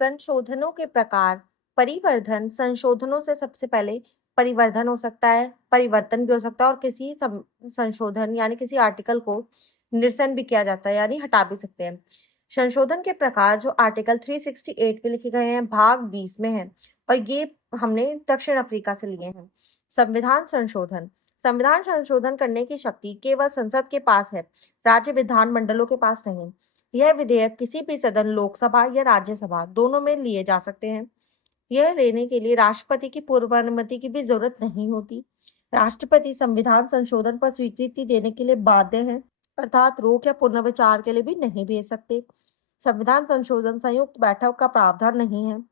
संशोधनों के प्रकार। परिवर्धन संशोधनों से सबसे पहले परिवर्धन हो सकता है, परिवर्तन भी हो सकता है और किसी संशोधन यानी किसी आर्टिकल को निरसन भी किया जाता है यानी हटा भी सकते हैं। संशोधन के प्रकार जो आर्टिकल 368 में लिखे गए हैं भाग 20 में है और ये हमने दक्षिण अफ्रीका से लिए हैं। संविधान संशोधन। संविधान संशोधन करने की शक्ति केवल संसद के पास है, राज्य विधानमंडलों के पास नहीं। यह विधेयक किसी भी सदन, लोकसभा या राज्यसभा दोनों में लिए जा सकते हैं। यह लेने के लिए राष्ट्रपति की पूर्व अनुमति की भी जरूरत नहीं होती। राष्ट्रपति संविधान संशोधन पर स्वीकृति देने के लिए बाध्य है, अर्थात रोक या पुनर्विचार के लिए भी नहीं भेज सकते। संविधान संशोधन संयुक्त बैठक का प्रावधान नहीं है,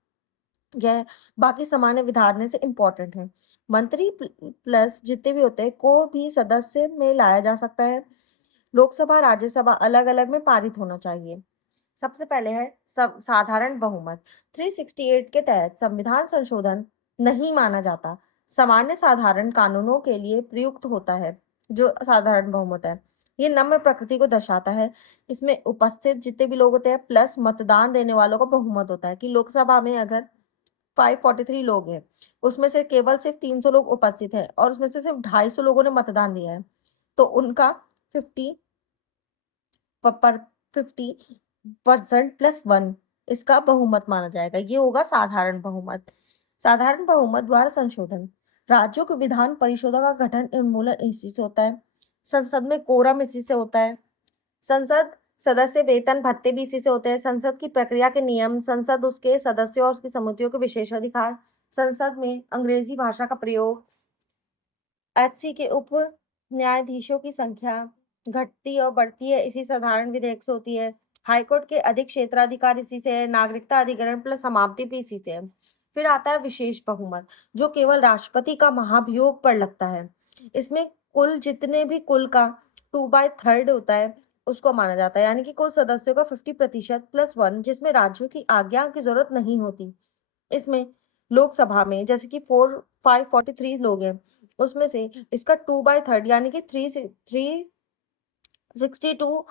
यह बाकी सामान्य विधान से इम्पोर्टेंट है। मंत्री प्लस जितने भी होते हैं को भी सदस्य में लाया जा सकता है। लोकसभा राज्यसभा अलग अलग में पारित होना चाहिए। सबसे पहले है साधारण बहुमत। 368 के तहत संविधान संशोधन नहीं माना जाता, सामान्य साधारण कानूनों के लिए प्रयुक्त होता है। जो साधारण बहुमत है ये नम्र प्रकृति को दर्शाता है। इसमें उपस्थित जितने भी लोग होते हैं प्लस मतदान देने वालों का बहुमत होता है कि लोकसभा में अगर 543 लोग हैं उसमें से केवल सिर्फ 300 लोग उपस्थित हैं और उसमें से सिर्फ 250 लोगों ने मतदान दिया है तो उनका 50% प्लस 1 इसका बहुमत माना जाएगा। ये होगा साधारण बहुमत। साधारण बहुमत द्वारा संशोधन। राज्यों के विधान परिषदों का गठन उन्मूलन इसी से होता है। संसद में कोरम इसी से होता है। संसद सदस्य वेतन भत्ते भी इसी से होते हैं। संसद की प्रक्रिया के नियम, संसद उसके सदस्यों और उसकी समितियों के विशेष अधिकार, संसद में अंग्रेजी भाषा का प्रयोग, एचसी के उप न्यायाधीशों की संख्या घटती और बढ़ती है इसी साधारण विधेयक से होती है। हाईकोर्ट के अधिक क्षेत्राधिकार इसी से है। नागरिकता अधिकरण प्लस समाप्ति भी इसी से है। फिर आता है विशेष बहुमत जो केवल राष्ट्रपति का महाभियोग पर लगता है। इसमें कुल जितने भी कुल का 2/3 होता है उसको माना जाता है यानी कि कुल सदस्यों का 50% प्लस 1 जिसमें राज्यों की आज्ञा की जरूरत नहीं होती। इसमें लोकसभा में जैसे कि 543 लोग हैं उसमें से इसका 2/3 यानी कि 362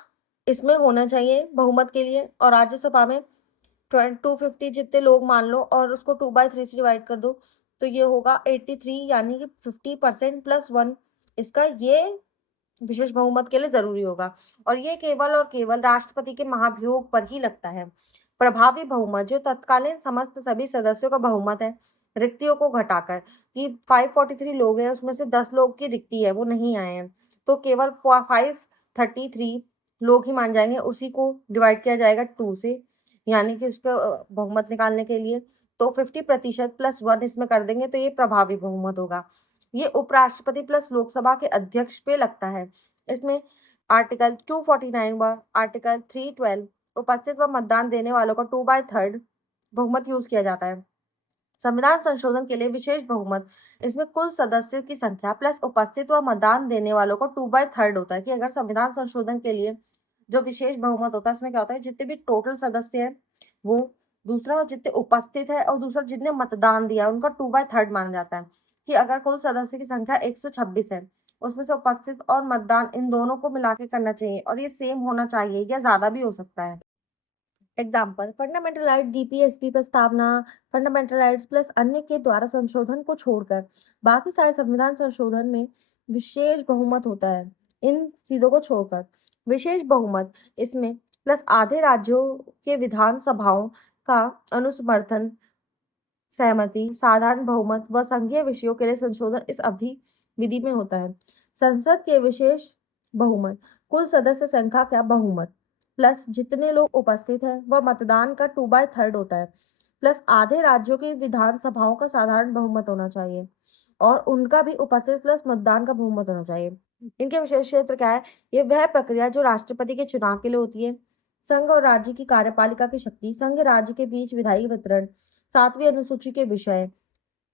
इसमें होना चाहिए बहुमत के लिए और राज्यसभा में 250 जितने लोग मान लो और उसको 2/3 से डिवाइड कर दो तो ये होगा 83 यानी कि 50% प्लस 1 इसका ये विशेष बहुमत के लिए जरूरी होगा और ये केवल और केवल राष्ट्रपति के महाभियोग पर ही लगता है। प्रभावी बहुमत जो तत्कालीन समस्त सभी सदस्यों का बहुमत है रिक्तियों को घटाकर कि 543 लोग हैं उसमें से 10 लोग की रिक्ति है वो नहीं आए हैं तो केवल 533 लोग ही मान जाएंगे। उसी को डिवाइड किया जाएगा 2 से यानी कि उसका बहुमत निकालने के लिए तो 50% प्लस 1 इसमें कर देंगे तो ये प्रभावी बहुमत होगा। ये उपराष्ट्रपति प्लस लोकसभा के अध्यक्ष पे लगता है। इसमें आर्टिकल 249 व आर्टिकल 312 उपस्थित व मतदान देने वालों का 2/3 बहुमत यूज किया जाता है। संविधान संशोधन के लिए विशेष बहुमत इसमें कुल सदस्य की संख्या प्लस उपस्थित व मतदान देने वालों का 2/3 होता है कि अगर संविधान संशोधन के लिए जो विशेष बहुमत होता है इसमें क्या होता है जितने भी टोटल सदस्य हैं वो दूसरा जितने उपस्थित है और दूसरा जितने मतदान दिया उनका 2/3 माना जाता है कि अगर कुल सदस्य की संख्या 126 है उसमें से उपस्थित और मतदान इन दोनों को मिला के करना चाहिए और ये सेम होना चाहिए या ज्यादा भी हो सकता है। एग्जाम्पल फंडामेंटल राइट डीपीएसपी प्रस्तावना फंडामेंटल राइट्स प्लस अन्य के द्वारा संशोधन को छोड़कर बाकी सारे संविधान संशोधन में विशेष बहुमत होता है। इन सीधों को छोड़कर विशेष बहुमत इसमें प्लस आधे राज्यों के विधानसभाओं का अनुसमर्थन सहमति साधारण बहुमत व संघीय विषयों के लिए संशोधन इस अवधि विधि में होता है। संसद के विशेष बहुमत कुल सदस्य संख्या का बहुमत प्लस जितने लोग उपस्थित हैं वह मतदान का 2/3 होता है प्लस आधे राज्यों की विधानसभाओं का साधारण बहुमत होना चाहिए और उनका भी उपस्थित प्लस मतदान का बहुमत होना चाहिए। इनके विशेष क्षेत्र क्या है? ये वह प्रक्रिया जो राष्ट्रपति के चुनाव के लिए होती है। संघ और राज्य की कार्यपालिका की शक्ति, संघ राज्य के बीच विधायी वितरण, 7वीं अनुसूची के विषय,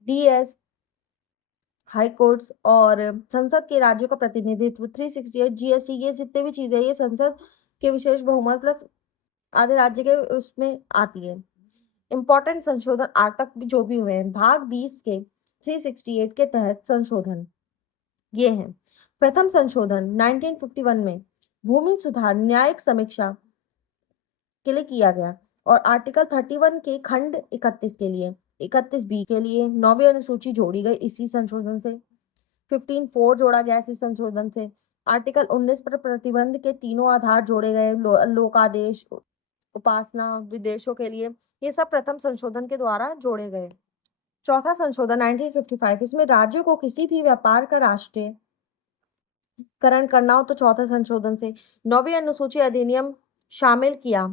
डीएस, हाई कोर्ट्स और संसद के राज्यों का प्रतिनिधित्व, 368 जीएसटी, ये जितने भी चीजें ये संसद के विशेष बहुमत प्लस आधे राज्य के उसमें आती है। इंपॉर्टेंट संशोधन आज तक भी जो भी हुए हैं भाग 20 के 368 के तहत संशोधन ये हैं। प्रथम संशोधन 1951 में भूमि सुधार न्यायिक समीक्षा के लिए किया गया। और आर्टिकल 31 के खंड 31 के लिए 31B के लिए 9वीं अनुसूची जोड़ी गई इसी संशोधन से। 15(4) जोड़ा गया इसी संशोधन से। आर्टिकल 19 पर प्रतिबंध के तीनों आधार जोड़े गए, लोकादेश, उपासना, विदेशों के लिए। ये सब प्रथम संशोधन के द्वारा जोड़े गए। चौथा संशोधन 1955, इसमें राज्यों को किसी भी व्यापार का राष्ट्रीयकरण करना हो तो चौथे संशोधन से 9वीं अनुसूची अधिनियम शामिल किया।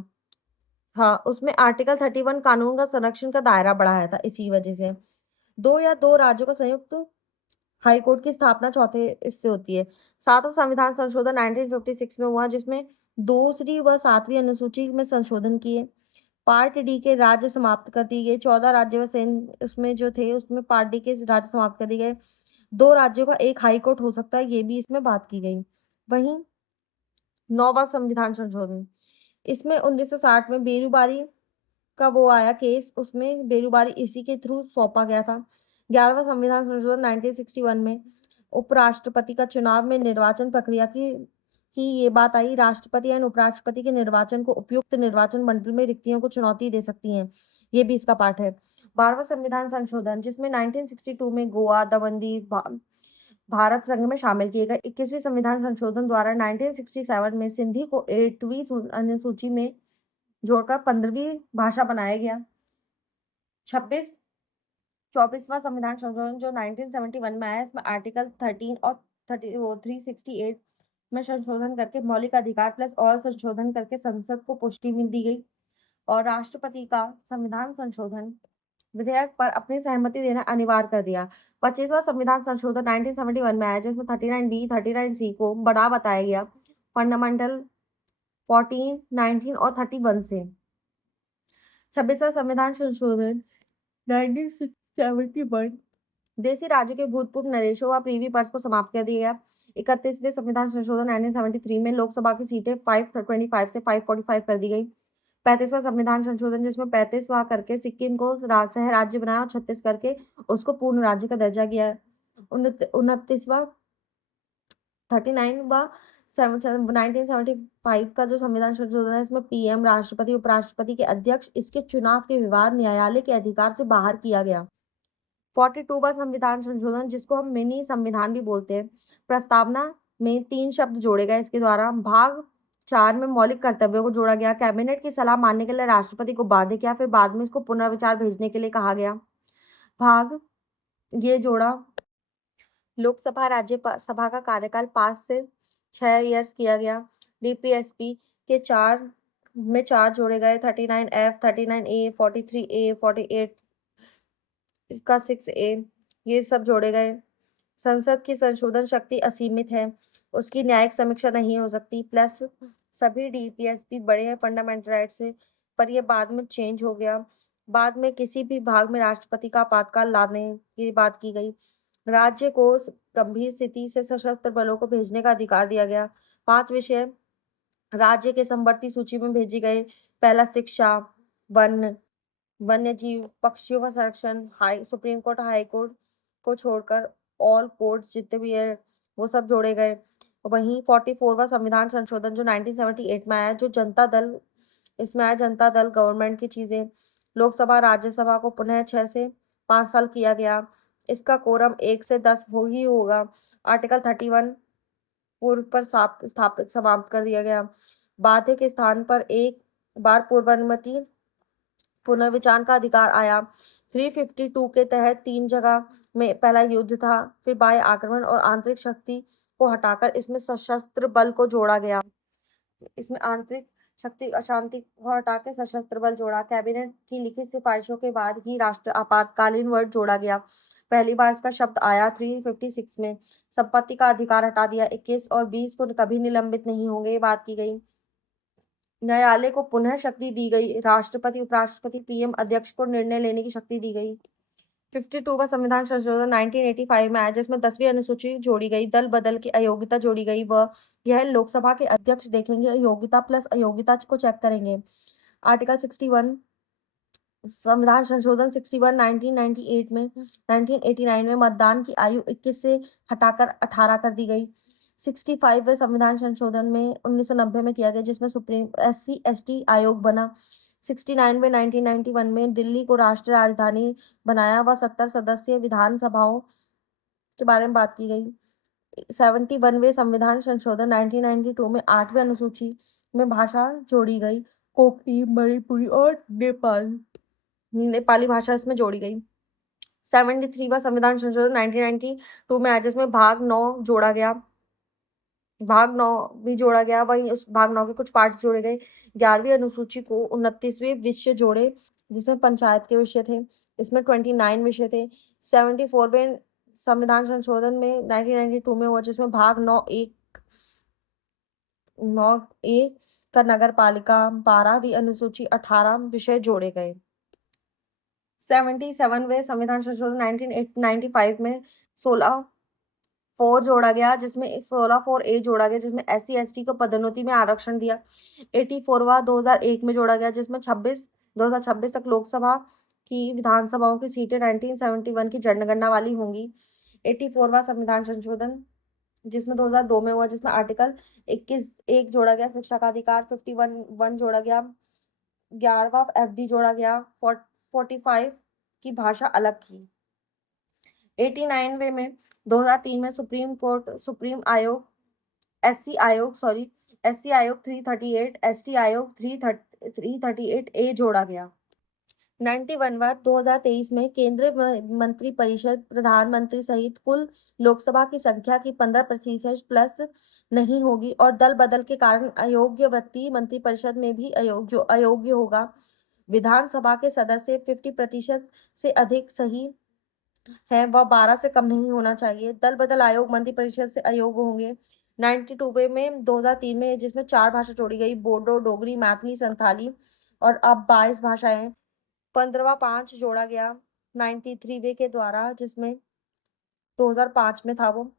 हाँ, उसमें आर्टिकल 31 कानून का संरक्षण का दायरा बढ़ाया था इसी वजह से। दो या दो राज्यों का संयुक्त हाई कोर्ट की स्थापना चौथे इससे होती है। सातवां संविधान संशोधन 1956 में हुआ, जिसमें दूसरी व सातवीं अनुसूची में संशोधन किए। पार्ट डी के राज्य समाप्त कर दिए गए। 14 राज्य व उसमें जो थे उसमें पार्ट डी के राज्य समाप्त कर दिए गए। 2 राज्यों का एक हाई कोर्ट हो सकता है, ये भी इसमें बात की गई। वहीं 9वां संविधान संशोधन, इसमें 1960 में बेरूबारी का वो आया केस, उसमें बेरूबारी इसी के थ्रू सौंपा गया था। 11वां संविधान संशोधन 1961 में उपराष्ट्रपति का चुनाव में निर्वाचन प्रक्रिया की ये बात आई, राष्ट्रपति या उपराष्ट्रपति के निर्वाचन को उपयुक्त निर्वाचन मंडल में रिक्तियों को चुनौती दे सकती हैं, ये भी इसका पार्ट है। 12वां संविधान संशोधन, जिसमें 1962 में गोवा, दमन, भारत संघ में शामिल किए गए। 21वीं संविधान संशोधन द्वारा 1967 में सिंधी को 8वीं अनुसूची में जोड़कर 15वीं भाषा बनाया गया। 24वां संविधान संशोधन जो 1971 में आया, इसमें आर्टिकल 13 और 368 में संशोधन करके मौलिक अधिकार प्लस और संशोधन करके संसद को पुष्टि मिल दी गई। और राष्ट्रपति का संविधान संशोधन विधेयक पर अपनी सहमति देना अनिवार्य कर दिया। 25वां संविधान संशोधन 1971 में आया, जिसमें 39B, 39C को बड़ा बताया गया फंडामेंटल 14, 19 और 31 से। 26वां संविधान संशोधन 1971 देशी राज्य के भूतपूर्व नरेशों व प्रीवी पर्स को समाप्त कर दिया गया। 31वें संविधान संशोधन 1973 में लोकसभा की सीटें 525 से 545 कर दी गई। 35वां संविधान संशोधन, जिसमें 35वां करके सिक्किम को सह राज्य बनाया और 36 करके उसको पूर्ण राज्य का दर्जा किया। 29वां 1975 का जो संविधान संशोधन है, इसमें पीएम, राष्ट्रपति, उपराष्ट्रपति के अध्यक्ष, इसके चुनाव के विवाद न्यायालय के अधिकार से बाहर किया गया। 42वां संविधान संशोधन, जिसको हम मिनी संविधान भी बोलते हैं, प्रस्तावना में 3 शब्द जोड़े गए इसके द्वारा। भाग 4 में मौलिक कर्तव्यों को जोड़ा गया। कैबिनेट की सलाह मानने के लिए राष्ट्रपति को बाध्य किया, फिर बाद में इसको पुनर्विचार भेजने के लिए कहा गया। भाग ये जोड़ा लोकसभा राज्यसभा का कार्यकाल 5 से 6 ईयर्स किया गया। डीपीएसपी के 4 जोड़े गए। 39F, 39A, 43A, 48 का 6A, ये सब जोड़े गए। संसद की संशोधन शक्ति असीमित है, उसकी न्यायिक समीक्षा नहीं हो सकती। प्लस सभी डीपीएसपी बड़े हैं फंडामेंटल राइट से, पर ये बाद में चेंज हो गया। बाद में किसी भी भाग में राष्ट्रपति का आपातकाल लाने की बात की गई। राज्य को गंभीर स्थिति से सशस्त्र बलों को भेजने का अधिकार दिया गया। 5 विषय राज्य के समवर्ती सूची में भेजे गए। पहला शिक्षा, वन, वन्य जीव, पक्षियों का संरक्षण, सुप्रीम कोर्ट, हाई कोर्ट को छोड़कर ऑल कोर्ट्स जितने भी है वो सब जोड़े गए। वहीं 44वां संविधान संशोधन जो 1978 में आया, जो जनता दल, इसमें आया जनता दल गवर्नमेंट की चीजें। लोकसभा राज्यसभा को पुनः 6 से 5 साल किया गया। इसका कोरम 1 से 10 हो ही होगा। आर्टिकल 31 पूर्व पर स्थापित समाप्त कर दिया गया। बाध्य के स्थान पर एक बार पूर्वानुमति पुनर्विचार का अधिकार आया। 352 के तहत 3 जगह में पहला युद्ध था, फिर बाह्य आक्रमण और आंतरिक शक्ति को हटाकर इसमें सशस्त्र बल को जोड़ा गया। इसमें आंतरिक शक्ति अशांति को हटा के सशस्त्र बल जोड़ा। कैबिनेट की लिखित सिफारिशों के बाद ही राष्ट्र आपातकालीन वर्ड जोड़ा गया। पहली बार इसका शब्द आया 356 में। संपत्ति का अधिकार हटा दिया। 21 और 20 को कभी निलंबित नहीं होंगे, ये बात की गई। न्यायालय को पुनः शक्ति दी गई। राष्ट्रपति, उपराष्ट्रपति, पीएम, अध्यक्ष को निर्णय लेने की शक्ति दी गई। 52वां संविधान संशोधन 1985 में आया, जिसमें 10वीं अनुसूची जोड़ी गई। दल बदल की अयोग्यता जोड़ी गई व यह लोकसभा के अध्यक्ष देखेंगे, योग्यता प्लस अयोग्यता को चेक करेंगे। आर्टिकल 61 संविधान संशोधन 61 1998 में 1989 में मतदान की आयु 21 से हटाकर 18 कर दी गई। 65वें संविधान संशोधन में 1990 में किया गया, जिसमें सुप्रीम SC ST आयोग बना। 69 में 1991 में दिल्ली को राष्ट्रीय राजधानी बनाया व 70 सदस्यीय विधानसभाओं के बारे में बात की गई। 71वें संविधान संशोधन 1992 में 8वीं अनुसूची में भाषा जोड़ी गई, कोंकणी, मणिपुरी और नेपाली भाषा इसमें जोड़ी गई। 73वां संविधान संशोधन 1992 में आया, जिसमें भाग 9 जोड़ा गया, भाग 9 भी जोड़ा गया, वहीं उस भाग 9 के कुछ पार्ट जोड़े गए। 11वीं अनुसूची को 29वें विषय जोड़े, जिसमें पंचायत के विषय थे, इसमें 29 विषय थे। 74वें संविधान संशोधन में 1992 में हुआ, जिसमें भाग 9 ए का नगर पालिका, 12वीं अनुसूची 18 विषय जोड़े गए। 77वें संविधान संशोधन 1995 में 16(4) जोड़ा गया, जिसमें 16(4)A जोड़ा गया, जिसमें SC/ST को पदोन्नति में आरक्षण दिया। 84वां 2001 में जोड़ा गया, जिसमें 2026 तक लोकसभा की विधानसभाओं की सीटें 1971 की जनगणना वाली होंगी। 84वां संविधान संशोधन जिसमें 2002 में हुआ, जिसमें आर्टिकल 21(1) जोड़ा गया, शिक्षा का अधिकार। 51(1) जोड़ा गया, 11वां FD जोड़ा गया, 45 की भाषा अलग की। 89वें में 2003 में सुप्रीम आयोग SC आयोग 338, ST आयोग 338A जोड़ा गया। 91वां 2023 में केंद्रीय मंत्रिपरिषद प्रधानमंत्री सहित कुल लोकसभा की संख्या की 15% प्लस नहीं होगी और दल बदल के कारण अयोग्य व्यक्ति मंत्रिपरिषद में भी अयोग्य होगा। विधानसभा के सदस्य 50% से अधिक सही है वह 12 से कम नहीं होना चाहिए। दल बदल आयोग मंत्रिपरिषद से अयोग्य होंगे। 92वें में 2003 में, जिसमें 4 भाषा जोड़ी गई, बोडो, डोगरी, मैथिली, संथाली, और अब 22 भाषाएं। 15वां 5 जोड़ा गया 93वें के द्वारा, जिसमें 2005 में था वो।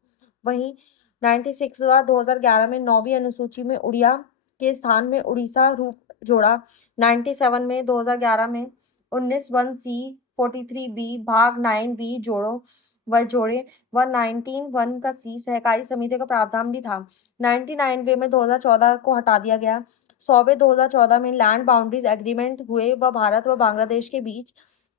वहीं 96वां 2011 में 9वीं अनुसूची में उड़िया के स्थान में उड़ीसा रूप जोड़ा। 97 में 2011 में 19(1)C 43B भाग 9B जोड़े व 19(1)C सहकारी समिति का प्रावधान भी था। 99वें में 2014 को हटा दिया गया। 100वें 2014 में लैंड बाउंड्रीज एग्रीमेंट हुए व भारत व बांग्लादेश के बीच।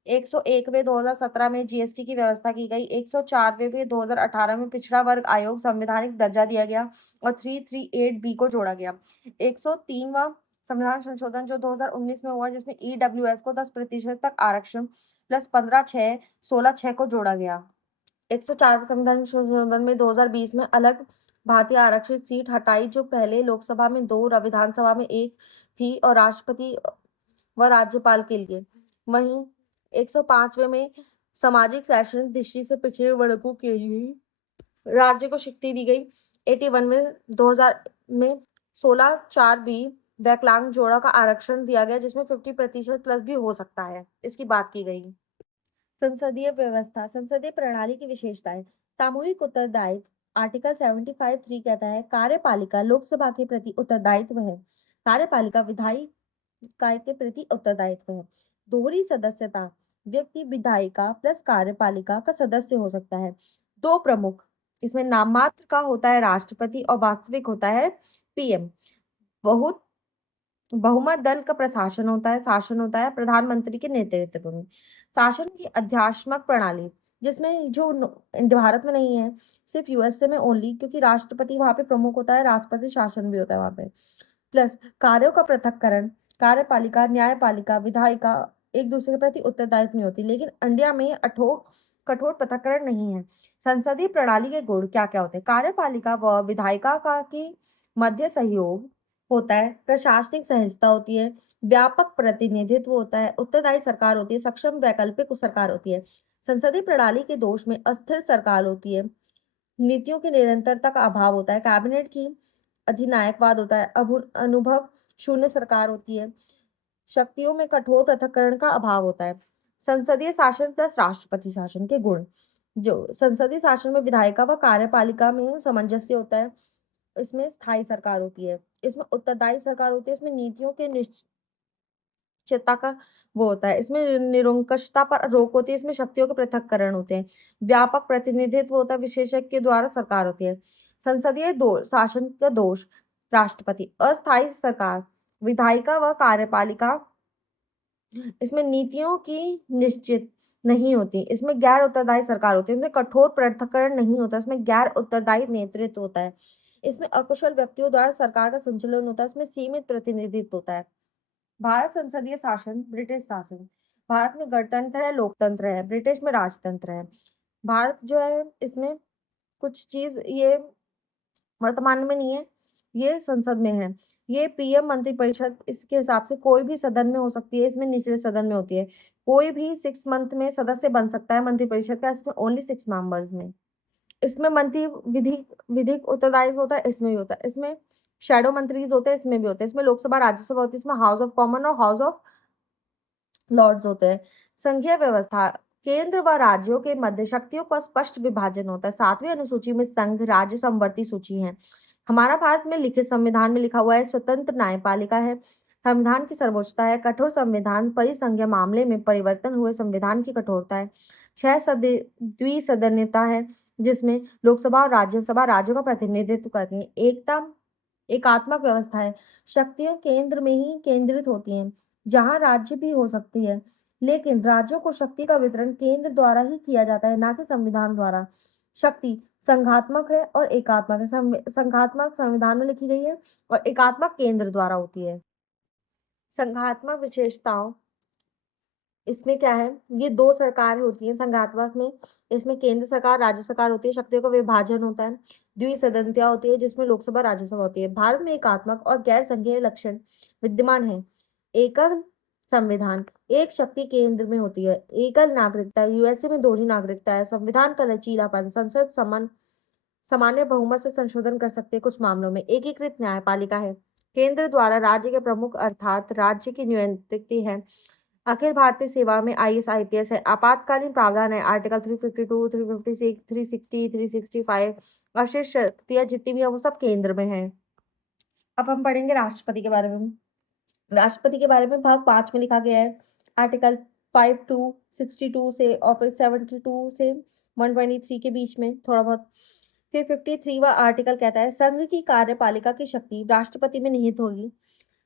101वें 2017 में GST की व्यवस्था की गई। 104वें 2018 में पिछड़ा वर्ग आयोग संवैधानिक दर्जा दिया गया और 338B को जोड़ा गया। 103वां संविधान संशोधन जो 2019 में हुआ, जिसमें EWS को 10% तक आरक्षण प्लस 15(6) 16(6) को जोड़ा गया। 104 संविधान संशोधन में 2020 में अलग भारतीय आरक्षित सीट हटाई, जो पहले लोकसभा में 2 और विधानसभा में 1 थी और राष्ट्रपति व राज्यपाल के लिए। वहीं 105वें में सामाजिक शैक्षणिक दृष्टि से पिछड़े वर्गों के लिए राज्य को शक्ति दी गई। 81वें 2000 में 16(4)B वैकलांग जोड़ा का आरक्षण दिया गया, जिसमें 50% प्लस भी हो सकता है, इसकी बात की गई। संसदीय व्यवस्था, संसदीय प्रणाली की विशेषताएं। सामूहिक उत्तरदायित्व आर्टिकल 75(3) कहता है, कार्यपालिका लोकसभा के प्रति उत्तरदायित्व है। कार्यपालिका विधायिका के प्रति उत्तरदायित्व है। दोहरी सदस्यता, व्यक्ति विधायिका प्लस कार्यपालिका का सदस्य हो सकता है। 2 प्रमुख, इसमें नाम मात्र का होता है राष्ट्रपति और वास्तविक होता है PM। बहुमत दल का प्रशासन होता है, शासन होता है प्रधानमंत्री के नेतृत्व में। शासन की अध्यात्मक प्रणाली, जिसमें जो भारत में नहीं है, सिर्फ USA में ओनली, क्योंकि राष्ट्रपति वहां पे प्रमुख होता है, राष्ट्रपति शासन भी होता है वहां पे। प्लस कार्यों का पृथक्करण, कार्यपालिका, न्यायपालिका, विधायिका एक दूसरे के प्रति उत्तरदायित्व नहीं होती, लेकिन इंडिया में कठोर पृथक्करण नहीं है। संसदीय प्रणाली के गुण क्या क्या होते हैं? कार्यपालिका व विधायिका का के मध्य सहयोग होता है, प्रशासनिक सहजता होती है, व्यापक प्रतिनिधित्व होता है, उत्तरदायी सरकार होती है, सक्षम वैकल्पिक सरकार होती है। संसदीय प्रणाली के दोष में अस्थिर सरकार होती है, नीतियों की निरंतरता का अभाव होता है, कैबिनेट की अधिनायकवाद होता है, अनुभव शून्य सरकार होती है, शक्तियों में कठोर पृथक्करण का अभाव होता है। संसदीय शासन प्लस राष्ट्रपति शासन के गुण, जो संसदीय शासन में विधायिका व कार्यपालिका में सामंजस्य होता है, इसमें स्थायी सरकार होती है, इसमें उत्तरदायी सरकार होती है, इसमें नीतियों के निश्चितता का वो होता है, इसमें निरंकुशता पर रोक होती है, इसमें शक्तियों के पृथक्करण होते हैं, व्यापक प्रतिनिधित्व होता है, विशेषज्ञ के द्वारा सरकार होती है। संसदीय शासन का दोष, राष्ट्रपति, अस्थायी सरकार, विधायिका व कार्यपालिका इसमें नीतियों की निश्चित नहीं होती, इसमें गैर उत्तरदायी सरकार होती है, इसमें कठोर पृथक्करण नहीं होता, इसमें गैर उत्तरदायी नेतृत्व होता है, इसमें अकुशल व्यक्तियों द्वारा सरकार का संचालन होता है, इसमें सीमित प्रतिनिधित्व होता है। भारत संसदीय शासन, ब्रिटिश शासन। भारत में गणतंत्र है, लोकतंत्र है, ब्रिटिश में राजतंत्र है। भारत जो है इसमें कुछ चीज ये वर्तमान में नहीं है, ये संसद में है। ये पीएम मंत्रिपरिषद इसके हिसाब से कोई भी सदन में हो सकती है, इसमें निचले सदन में होती है। कोई भी 6 मंथ में सदस्य बन सकता है मंत्रिपरिषद का, इसमें ओनली 6 मेंबर्स में। इसमें मंत्री विधिक उत्तरदायित्व होता है, इसमें भी होता है। इसमें शैडो मंत्रीज होते हैं, इसमें भी होते हैं। इसमें लोकसभा राज्यसभा होती है, इसमें हाउस ऑफ कॉमन और हाउस ऑफ लॉर्ड्स होते हैं। संघीय व्यवस्था, केंद्र व राज्यों के मध्य शक्तियों का स्पष्ट विभाजन होता है। 7वीं अनुसूची में संघ राज्य समवर्ती सूची है। हमारा भारत में लिखित संविधान में लिखा हुआ है स्वतंत्र न्यायपालिका है, संविधान की सर्वोच्चता है, कठोर संविधान परिसंघीय मामले में परिवर्तन हुए संविधान की कठोरता है, 6 द्विसदनीयता है जिसमें लोकसभा और राज्यसभा राज्यों का प्रतिनिधित्व करती है। एकता एकात्मक व्यवस्था है, शक्तियां केंद्र में ही केंद्रित होती हैं, जहां राज्य भी हो सकती है, लेकिन राज्यों को शक्ति का वितरण केंद्र द्वारा ही किया जाता है, ना कि संविधान द्वारा। शक्ति संघात्मक है और एकात्मक है। संघात्मक संविधान में लिखी गई है और एकात्मक केंद्र द्वारा होती है। संघात्मक विशेषताओं, इसमें क्या है, ये 2 सरकार होती है संघात्मक में। इसमें केंद्र सरकार, राज्य सरकार होती है, शक्तियों का विभाजन होता है, द्विसदनता होती है जिसमें लोकसभा राज्यसभा होती है। भारत में एकात्मक और गैर संघीय लक्षण विद्यमान है। एकल संविधान, एक शक्ति केंद्र में होती है। एकल नागरिकता, यूएसए में दोहरी नागरिकता है। संविधान का लचीलापन, संसद सामान्य बहुमत से संशोधन कर सकते हैं कुछ मामलों में। एकीकृत न्यायपालिका है, केंद्र द्वारा राज्य के प्रमुख अर्थात राज्य की नियंत्रती है। अखिल भारतीय सेवा में आईएएस आईपीएस है। आपातकालीन प्रावधान है, आर्टिकल 352, 356, 360, 365। अवशेष शक्तियां जितनी भी है वो सब केंद्र में है। अब हम पढ़ेंगे राष्ट्रपति के बारे में। राष्ट्रपति के बारे में भाग 5 में लिखा गया है, आर्टिकल 5 टू 62 से और फिर 72 से 123 के बीच में थोड़ा बहुत। फिर 53वां आर्टिकल कहता है संघ की कार्यपालिका की शक्ति राष्ट्रपति में निहित होगी।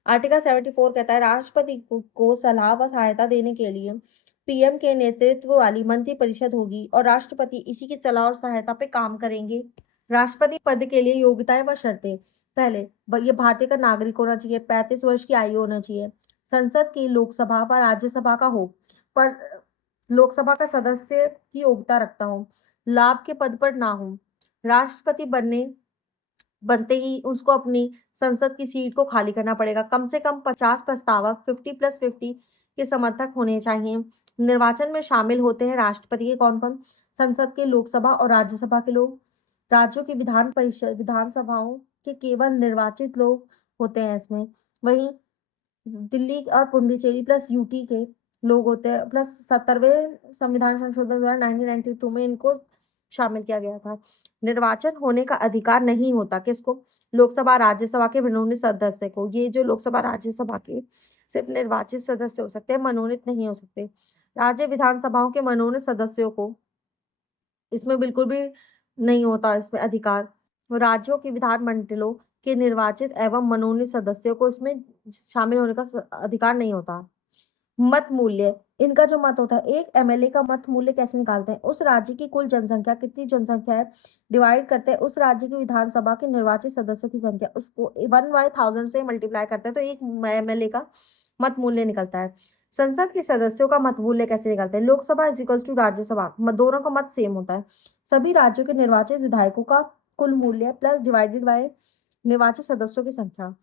आर्टिकल 74 कहता है राष्ट्रपति को सलाह व सहायता देने के लिए पीएम के नेतृत्व वाली मंत्रिपरिषद होगी और राष्ट्रपति इसी की सलाह और सहायता पे काम करेंगे। राष्ट्रपति पद के लिए योग्यताएं व शर्तें, पहले ये भारतीय का नागरिक होना चाहिए, 35 वर्ष की आयु होना चाहिए, संसद की लोकसभा व राज्यसभा का हो, पर लोकसभा का सदस्य की योग्यता रखता हो, लाभ के पद पर ना हो, राष्ट्रपति बनते ही उसको अपनी संसद की सीट को खाली करना पड़ेगा, कम से कम 50 प्रस्तावक 50+50 के समर्थक होने चाहिए। निर्वाचन में शामिल होते हैं राष्ट्रपति के कौन कौन, संसद के लोकसभा और राज्यसभा के लोग, राज्यों की विधान परिषद विधानसभाओं के केवल निर्वाचित लोग होते हैं इसमें। वहीं दिल्ली और पुडुचेरी प्लस यूटी के लोग होते हैं, प्लस 70वें संविधान संशोधन द्वारा 1992 में इनको शामिल किया गया था। निर्वाचन होने का अधिकार नहीं होता किसको, लोकसभा राज्यसभा के मनोनीत सदस्य को। ये जो लोकसभा राज्यसभा के सिर्फ निर्वाचित सदस्य हो सकते हैं, मनोनीत नहीं हो सकते। राज्य विधानसभाओं के मनोनीत सदस्यों को इसमें बिल्कुल भी नहीं होता इसमें अधिकार। राज्यों के विधानमंडलों के निर्वाचित एवं मनोनीत सदस्यों को इसमें शामिल होने का अधिकार नहीं होता। मत मूल्य, इनका जो मत होता है, एक एमएलए का मत मूल्य कैसे निकालते हैं, उस राज्य की कुल जनसंख्या, कितनी जनसंख्या है, डिवाइड करते हैं उस राज्य की विधानसभा के निर्वाचित सदस्यों की संख्या, उसको 1/1000 से मल्टीप्लाई करते हैं तो एक एमएलए का मत मूल्य निकलता है। संसद के सदस्यों का मत मूल्य कैसे निकलते हैं, Lok Sabha is equals to Rajya Sabha, दोनों का मत सेम होता है। सभी राज्यों के निर्वाचित विधायकों का कुल मूल्य प्लस डिवाइडेड बाय निर्वाचित सदस्यों की संख्या।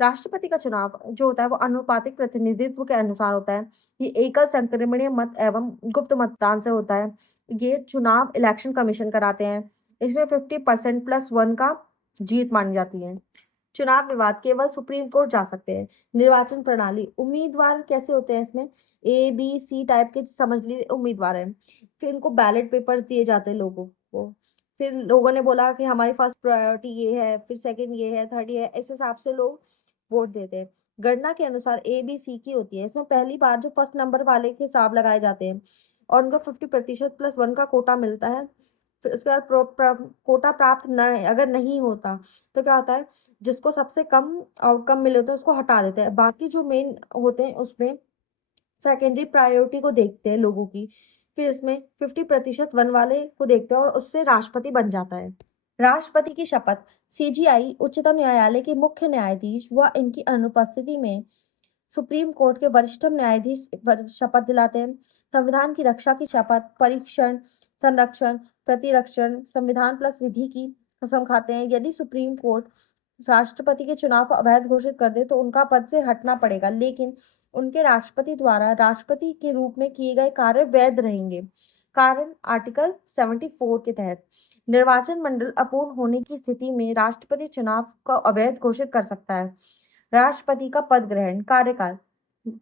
राष्ट्रपति का चुनाव जो होता है वो अनुपातिक प्रतिनिधित्व के अनुसार होता है। ये एकल संक्रमणीय मत एवं गुप्त मतदान से होता है। ये चुनाव इलेक्शन कमीशन कराते हैं। इसमें 50% +1 का जीत मानी जाती है। चुनाव विवाद केवल सुप्रीम कोर्ट जा सकते हैं। निर्वाचन प्रणाली, उम्मीदवार कैसे होते हैं इसमें, ABC टाइप के समझ लीजिए उम्मीदवार हैं। फिर इनको बैलेट पेपर्स दिए जाते हैं लोगों को। फिर लोगों ने बोला कि हमारी फर्स्ट प्रायोरिटी ये है, फिर सेकंड ये है, थर्ड ये है, इस हिसाब से लोग वोट देते हैं। गणना के अनुसार ABC की होती है। इसमें पहली बार जो फर्स्ट नंबर वाले के हिसाब लगाए जाते हैं और उनको 50% +1 का कोटा मिलता है। फिर उसके बाद कोटा प्राप्त न अगर नहीं होता तो क्या होता है, जिसको सबसे कम आउटकम मिले होते हैं उसको हटा देते हैं। बाकी जो मेन होते हैं उसमें सेकेंडरी प्रायोरिटी को देखते हैं लोगों की, फिर इसमें 50% वन वाले को देखते हैं और उससे राष्ट्रपति बन जाता है। राष्ट्रपति की शपथ सीजीआई उच्चतम न्यायालय के मुख्य न्यायाधीश व इनकी अनुपस्थिति में सुप्रीम कोर्ट के वरिष्ठतम न्यायाधीश शपथ दिलाते हैं। संविधान की रक्षा की शपथ परीक्षण, संरक्षण, प्रतिरक्षण, संविधान प्लस विधि की कसम खाते हैं। यदि सुप्रीम कोर्ट राष्ट्रपति के चुनाव को अवैध घोषित कर दे तो उनका पद से हटना पड़ेगा, लेकिन उनके राष्ट्रपति द्वारा राष्ट्रपति के रूप में किए गए कार्य वैध रहेंगे। कारण आर्टिकल 74 के तहत निर्वाचन मंडल अपूर्ण होने की स्थिति में राष्ट्रपति चुनाव को अवैध घोषित कर सकता है। राष्ट्रपति का पद ग्रहण कार्यकाल,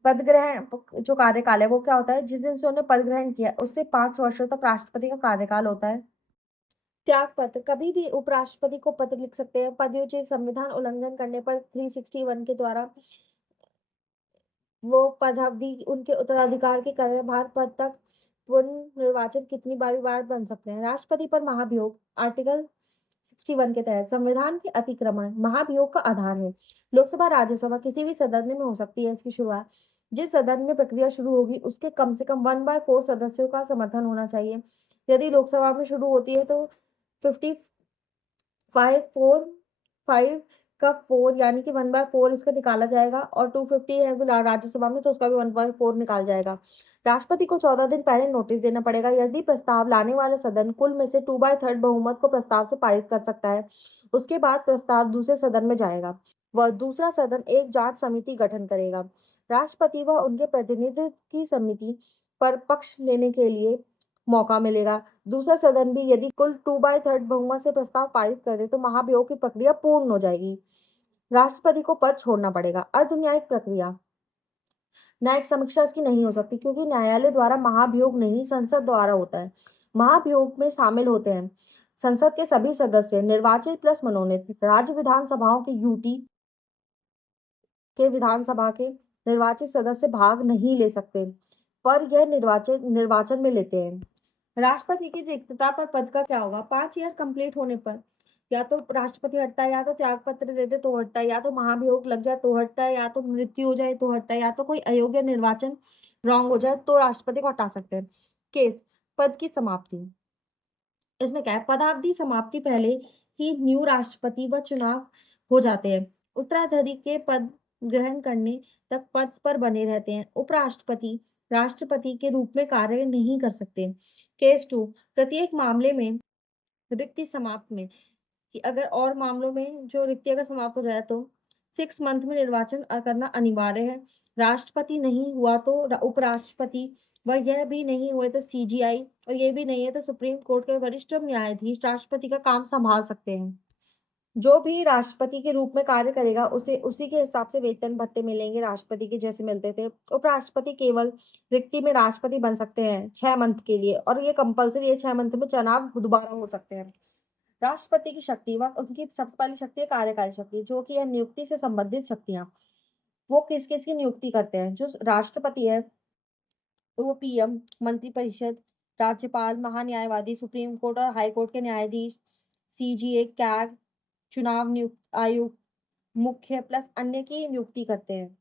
पद ग्रहण जो कार्यकाल है वो क्या होता है, जिस दिन से उन्होंने पद ग्रहण किया उससे 5 वर्षों तक राष्ट्रपति का कार्यकाल होता है। त्याग पत्र, कभी भी उपराष्ट्रपति को पत्र लिख सकते हैं। पदोच्चित संविधान उल्लंघन करने पर 361 के द्वारा वो पदावधि उनके उत्तराधिकार के कार्यभार पद तक पुनर्निर्वाचन कितनी बार बन सकते हैं। राष्ट्रपति पर महाभियोग आर्टिकल 61 के तहत संविधान के अतिक्रमण महाभियोग का आधार है। लोकसभा राज्यसभा किसी भी सदन में हो सकती है। इसकी शुरुआत जिस सदन में प्रक्रिया शुरू होगी उसके कम से कम 1/4 सदस्यों का समर्थन होना चाहिए। यदि लोकसभा में शुरू होती है तो 55 का 4 यानी कि 1/4 इसका निकाला जाएगा और 250 है राज्यसभा में तो उसका भी 1/4 निकाल जाएगा। राष्ट्रपति को 14 दिन पहले नोटिस देना पड़ेगा। यदि प्रस्ताव लाने वाले सदन कुल में से 2/3 बहुमत को प्रस्ताव से पारित कर सकता है, उसके बाद प्रस्ताव दूसरे सदन में जाएगा। वह दूसरा सदन एक जांच समिति गठन करेगा। राष्ट्रपति व उनके प्रतिनिधि की समिति पर पक्ष लेने के लिए मौका मिलेगा। दूसरा सदन भी यदि कुल 2/3 बहुमत से प्रस्ताव पारित कर दे तो महाभियोग की प्रक्रिया पूर्ण हो जाएगी। राष्ट्रपति को पद छोड़ना पड़ेगा। अर्ध न्यायिक प्रक्रिया, न्यायिक समीक्षा इसकी नहीं हो सकती क्योंकि न्यायालय द्वारा महाभियोग नहीं संसद द्वारा होता है। महाभियोग में शामिल होते हैं संसद के सभी सदस्य निर्वाचित प्लस मनोनीत, राज्य विधानसभाओं के यूटी के विधानसभा के निर्वाचित सदस्य भाग नहीं ले सकते, पर यह निर्वाचन में लेते हैं। राष्ट्रपति की रिक्तता पर पद का क्या होगा? 5 ईयर कंप्लीट होने पर या तो राष्ट्रपति हटता है, या तो त्याग पत्र दे दे तो हटता है, या तो महाभियोग लग जाए तो हटता है, या तो मृत्यु हो जाए तो हटता है, या तो कोई अयोग्य निर्वाचन रॉन्ग हो जाए तो राष्ट्रपति को हटा सकते हैं। केस पद की समाप्ति, इसमें क्या है, पदावधि समाप्ति पहले ही न्यू राष्ट्रपति व चुनाव हो जाते हैं। उत्तराधिकारी के पद ग्रहण करने तक पद पर बने रहते हैं। उपराष्ट्रपति राष्ट्रपति के रूप में कार्य नहीं कर सकते। केस 2, प्रत्येक मामले में रिक्ति समाप्त में कि अगर और मामलों में जो रिक्ति अगर समाप्त हो जाए तो 6 मंथ में निर्वाचन करना अनिवार्य है। राष्ट्रपति नहीं हुआ तो उपराष्ट्रपति, व यह भी नहीं हुए तो सीजीआई, और ये भी नहीं है तो सुप्रीम कोर्ट के वरिष्ठ न्यायाधीश राष्ट्रपति का काम संभाल सकते हैं। जो भी राष्ट्रपति के रूप में कार्य करेगा उसे उसी के हिसाब से वेतन भत्ते मिलेंगे, राष्ट्रपति के जैसे मिलते थे। उपराष्ट्रपति केवल रिक्ति में राष्ट्रपति बन सकते हैं 6 मंथ के लिए, और ये कंपलसरी है 6 मंथ में चुनाव दोबारा हो सकते हैं। राष्ट्रपति की शक्ति व उनकी सबसे पहली शक्ति है कार्यकारी शक्ति, जो कि है नियुक्ति से संबंधित शक्तियां। वो किस किस की नियुक्ति करते हैं? जो राष्ट्रपति है तो वो पीएम, मंत्रिपरिषद, राज्यपाल, महान्यायवादी, सुप्रीम कोर्ट और हाई कोर्ट के न्यायाधीश, सीजीए, कैग, चुनाव नियुक्त आयोग, मुख्य प्लस अन्य की नियुक्ति करते हैं।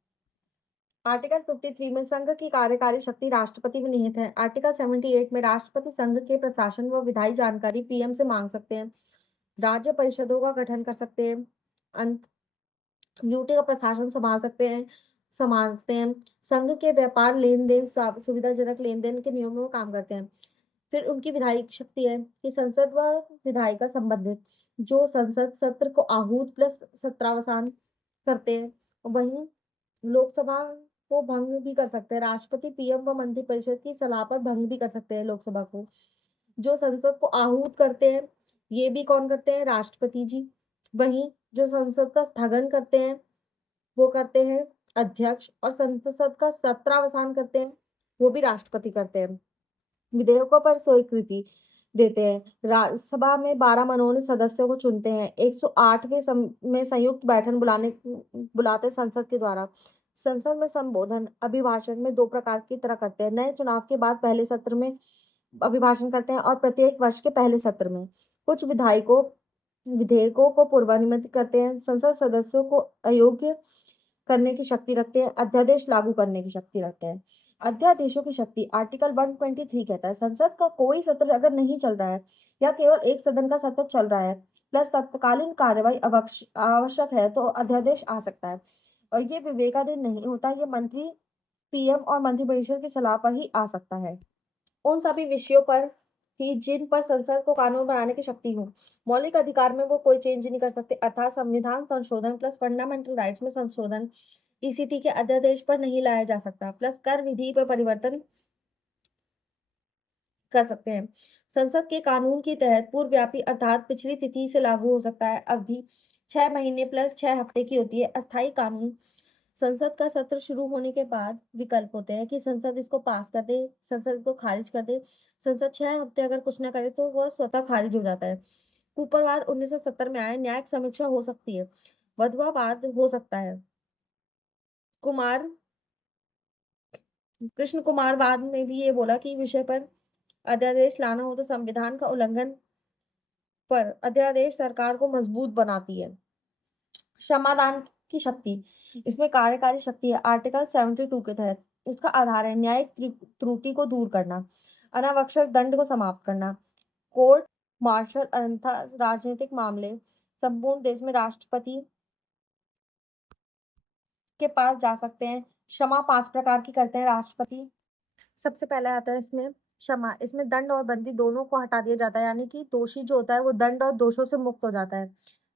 आर्टिकल 53 में संघ की कार्यकारी शक्ति राष्ट्रपति में निहित है। आर्टिकल 78 में राष्ट्रपति संघ के प्रशासन व विधायी जानकारी पीएम से मांग सकते हैं। राज्य परिषदों का गठन कर सकते हैं। अंत यूटी का प्रशासन संभालते हैं। संघ के व्यापार लेन देन सुविधाजनक लेन देन के नियमों में काम करते हैं। फिर उनकी विधायी शक्ति है कि संसद व विधायिका संबंधित जो संसद सत्र को आहूत प्लस सत्रावसान करते हैं, वहीं लोकसभा को भंग भी कर सकते हैं। राष्ट्रपति पीएम व मंत्रिपरिषद की सलाह पर भंग भी कर सकते हैं लोकसभा को। जो संसद को आहूत करते हैं ये भी कौन करते हैं? राष्ट्रपति जी। वहीं जो संसद का स्थगन करते हैं वो करते हैं अध्यक्ष, और संसद का सत्रावसान करते हैं वो भी राष्ट्रपति करते हैं। विधेयकों पर स्वीकृति देते हैं। राज्यसभा में 12 मनोनीत सदस्यों को चुनते हैं। 108वें में संयुक्त बैठक बुलाते संसद के द्वारा। संसद में संबोधन अभिभाषण में 2 प्रकार की तरह करते हैं। नए चुनाव के बाद पहले सत्र में अभिभाषण करते हैं और प्रत्येक वर्ष के पहले सत्र में। कुछ विधेयकों को पूर्वानुमति करते हैं। संसद सदस्यों को अयोग्य करने की शक्ति रखते हैं, अध्यादेश लागू करने की शक्ति रखते हैं। अध्यादेशों की शक्ति आर्टिकल 123 कहता है संसद का कोई सत्र अगर नहीं चल रहा है या केवल एक सदन का सत्र चल रहा है प्लस तत्कालीन कार्रवाई आवश्यक है तो अध्यादेश आ सकता है और ये विवेकाधीन नहीं होता। ये मंत्री पीएम और मंत्रिपरिषद की सलाह पर ही आ सकता है उन सभी विषयों पर ही जिन पर संसद को कानून बनाने की शक्ति हो। मौलिक अधिकार में वो कोई चेंज नहीं कर सकते अर्थात संविधान संशोधन प्लस फंडामेंटल राइट्स में संशोधन ईसीटी के अध्यादेश पर नहीं लाया जा सकता प्लस कर विधि पर परिवर्तन कर सकते हैं। संसद के कानून के तहत पूर्वव्यापी अर्थात पिछली तिथि से लागू हो सकता है अवधि 6 महीने प्लस 6 हफ्ते की होती है। अस्थायी कानून संसद का सत्र शुरू होने के बाद विकल्प होते हैं कि संसद इसको पास कर दे संसद इसको खारिज कर दे। संसद 6 हफ्ते अगर कुछ ना करे तो वह स्वतः खारिज हो जाता है। कूपरवाद 1970 में आया न्यायिक समीक्षा हो सकती है वधवावाद हो सकता है। कुमार कृष्ण कुमार वाद ने भी ये बोला कि विषय पर अध्यादेश लाना हो तो संविधान का उल्लंघन पर अध्यादेश सरकार को मजबूत बनाती है। क्षमादान की शक्ति इसमें कार्यकारी शक्ति है आर्टिकल 72 के तहत। इसका आधार है न्यायिक त्रुटि को दूर करना अनावश्यक दंड को समाप्त करना कोर्ट मार्शल अन्यथा राजनीतिक मामले संपूर्ण देश में राष्ट्रपति के पास जा सकते हैं। क्षमा 5 प्रकार की करते हैं राष्ट्रपति। सबसे पहले आता है इसमें क्षमा इसमें दंड और बंदी दोनों को हटा दिया जाता है यानी कि दोषी जो होता है वो दंड और दोषों से मुक्त हो जाता है।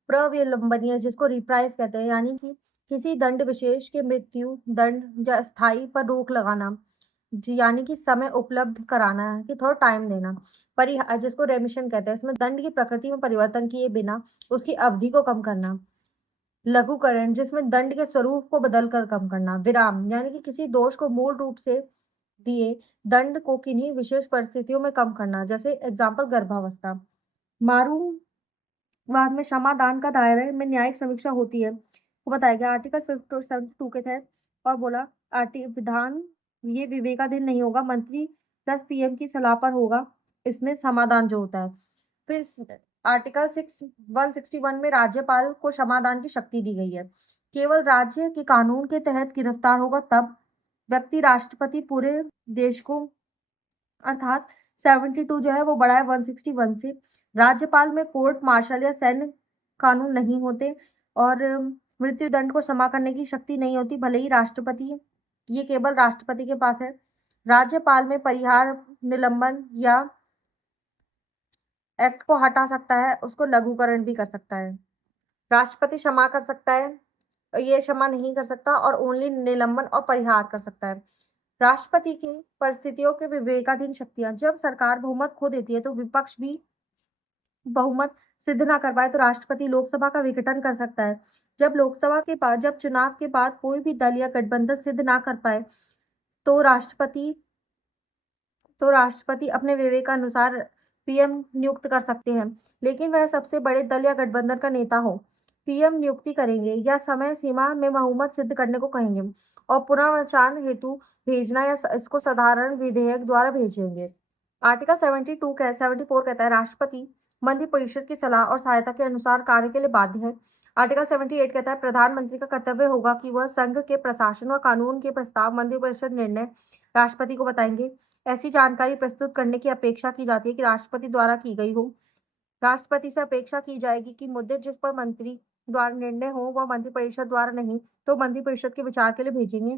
प्रविलंबनीय जिसको रिप्राइज कहते हैं यानी कि किसी दंड विशेष के मृत्यु दंड या स्थायी पर रोक लगाना जी यानी कि समय उपलब्ध कराना है कि थोड़ा टाइम देना। परिहार जिसको रेमिशन कहते हैं इसमें दंड की प्रकृति में परिवर्तन किए बिना उसकी अवधि को कम करना। लघुकरण जिसमें दंड के स्वरूप को बदलकर कम करना। विराम यानी कि किसी दोष को मूल रूप से दिए दंड को किन्हीं विशेष परिस्थितियों में कम करना जैसे एग्जाम्पल गर्भावस्था। मारूवाद में क्षमादान का दायरे में न्यायिक समीक्षा होती है वो बताया गया आर्टिकल 72 के तहत और बोला विधान ये विवेकाधीन नहीं होगा मंत्री प्लस पीएम की सलाह पर होगा इसमें समाधान जो होता है। फिर आर्टिकल 161 में राज्यपाल को क्षमादान की शक्ति दी गई है। केवल राज्य के कानून के तहत गिरफ्तार होगा तब व्यक्ति राष्ट्रपति पूरे देश को अर्थात 72 जो है वो बढ़ा है 161 से। राज्यपाल में कोर्ट मार्शल या सैन्य कानून नहीं होते और मृत्यु दंड को क्षमा करने की शक्ति नहीं होती भले ही राष्ट्रपति ये केवल राष्ट्रपति के पास है। राज्यपाल में परिहार निलंबन या एक्ट को हटा सकता है उसको लघुकरण भी कर सकता है। राष्ट्रपति क्षमा कर सकता है ये क्षमा नहीं कर सकता और ओनली निलंबन और परिहार कर सकता है। राष्ट्रपति की परिस्थितियों के विवेकाधीन शक्तियां जब सरकार बहुमत खो देती है तो विपक्ष भी बहुमत सिद्ध ना कर पाए तो राष्ट्रपति लोकसभा का विघटन कर सकता है। जब चुनाव के बाद कोई भी दल या गठबंधन सिद्ध ना कर पाए तो राष्ट्रपति अपने विवेकानुसार पीएम नियुक्त कर सकते हैं लेकिन वह सबसे बड़े दल या गठबंधन का नेता हो। पीएम नियुक्ति करेंगे या समय सीमा में बहुमत सिद्ध करने को कहेंगे और पुनर्विचार हेतु भेजना या इसको साधारण विधेयक द्वारा भेजेंगे। आर्टिकल 74 कहता है राष्ट्रपति मंत्रिपरिषद की सलाह और सहायता के अनुसार कार्य के लिए बाध्य है। आर्टिकल 78 कहता है प्रधानमंत्री का कर्तव्य होगा कि वह संघ के प्रशासन व कानून के प्रस्ताव मंत्रिपरिषद निर्णय राष्ट्रपति को बताएंगे। ऐसी जानकारी प्रस्तुत करने की अपेक्षा की जाती है कि राष्ट्रपति द्वारा की गई हो। राष्ट्रपति से अपेक्षा की जाएगी कि मुद्दे जिस पर मंत्री द्वारा निर्णय हो वह मंत्रिपरिषद द्वारा नहीं तो मंत्रिपरिषद के विचार के लिए भेजेंगे।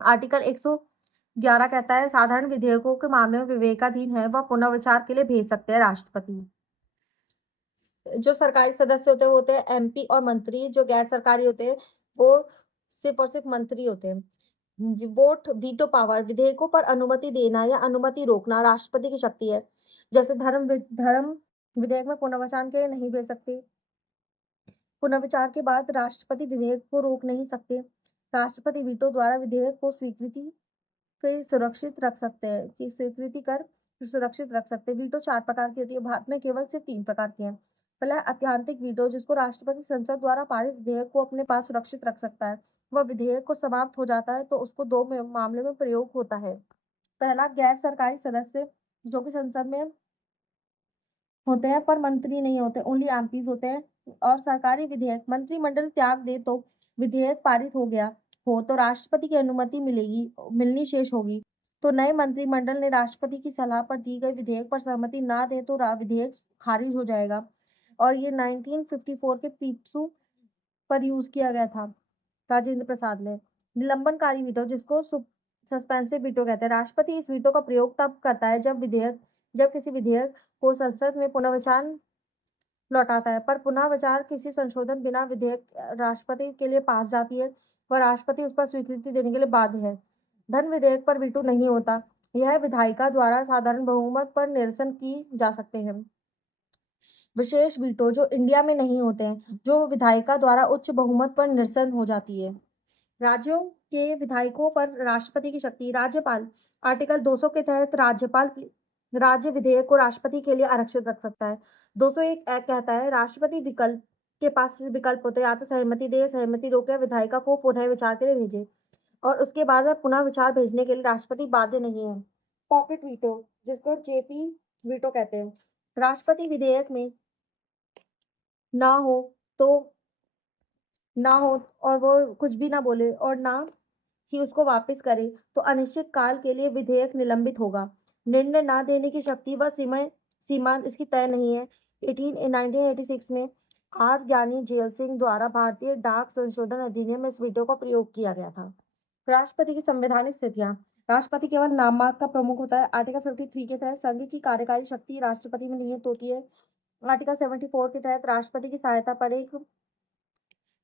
आर्टिकल 111 कहता है साधारण विधेयकों के मामले में विवेकाधीन है वह पुनर्विचार के लिए भेज सकते हैं राष्ट्रपति। जो सरकारी सदस्य होते हैं वो होते हैं एमपी और मंत्री। जो गैर सरकारी होते हैं वो सिर्फ और सिर्फ मंत्री होते हैं। वोट वीटो पावर विधेयकों पर अनुमति देना या अनुमति रोकना राष्ट्रपति की शक्ति है। जैसे धर्म विधेयक में पुनर्विचार के लिए नहीं भेज सकते। पुनर्विचार के बाद राष्ट्रपति विधेयक को रोक नहीं सकते। राष्ट्रपति वीटो द्वारा विधेयक को स्वीकृति के सुरक्षित रख सकते हैं कि स्वीकृति कर सुरक्षित रख सकते हैं। वीटो 4 प्रकार की होती है भारत में केवल सिर्फ 3 प्रकार की है। पहला अत्यंतिक वीटो जिसको राष्ट्रपति संसद द्वारा पारित विधेयक को अपने पास सुरक्षित रख सकता है। वह विधेयक को समाप्त हो जाता है तो उसको मामले में प्रयोग होता है। पहला गैर सरकारी सदस्य जो कि संसद में होते हैं पर मंत्री नहीं होते ओनली एमपीज होते हैं। और सरकारी विधेयक मंत्रिमंडल त्याग दे तो विधेयक पारित हो गया हो तो राष्ट्रपति की अनुमति मिलनी शेष होगी। तो नए मंत्रिमंडल ने राष्ट्रपति की सलाह पर दी गई विधेयक पर सहमति ना दे तो विधेयक खारिज हो जाएगा। और ये 1954 के पीप्सू पर यूज किया गया था राजेंद्र प्रसाद ने। निलंबनकारी वीटो, जिसको सस्पेंसिव वीटो कहते हैं। राष्ट्रपति इस वीटो का प्रयोग तब करता है जब किसी विधेयक को संसद में पुनर्विचार लौटाता है, पर पुनः विचार किसी संशोधन बिना विधेयक राष्ट्रपति के लिए पास जाती है व राष्ट्रपति उस पर स्वीकृति देने के लिए बाध्य है। धन विधेयक पर वीटो नहीं होता। यह विधायिका द्वारा साधारण बहुमत पर निरसन की जा सकते हैं। विशेष वीटो जो इंडिया में नहीं होते हैं, जो विधायिका द्वारा उच्च बहुमत पर निरसन हो जाती है। राज्यों के विधायकों पर राष्ट्रपति की शक्ति। राज्यपाल आर्टिकल 200 के तहत राज्यपाल राज्य विधेयक को राष्ट्रपति के लिए आरक्षित रख सकता है। 201 एक्ट कहता है राष्ट्रपति विकल्प के पास विकल्प होते हैं, या तो सहमति दे, सहमति रोके, विधायिका को पुनः विचार के लिए भेजे और उसके बाद पुनः विचार भेजने के लिए राष्ट्रपति बाध्य नहीं है। पॉकेट वीटो, जिसको जेपी वीटो कहते हैं। राष्ट्रपति विधेयक में ना हो तो ना हो और वो कुछ भी ना बोले और ना ही उसको वापस करे तो अनिश्चित काल के लिए विधेयक निलंबित होगा। निर्णय ना देने की शक्ति व सीमांत इसकी तय नहीं है। 1986 में आर ज्ञानी जेल सिंह द्वारा भारतीय डाक संशोधन अधिनियम में इस वीटो का प्रयोग किया गया था। राष्ट्रपति की संवैधानिक स्थितियां। राष्ट्रपति केवल नाम मात्र का प्रमुख होता है। आर्टिकल 53 के तहत संघ की कार्यकारी शक्ति राष्ट्रपति में निहित होती है। आर्टिकल 74 के तहत राष्ट्रपति की सहायता पर एक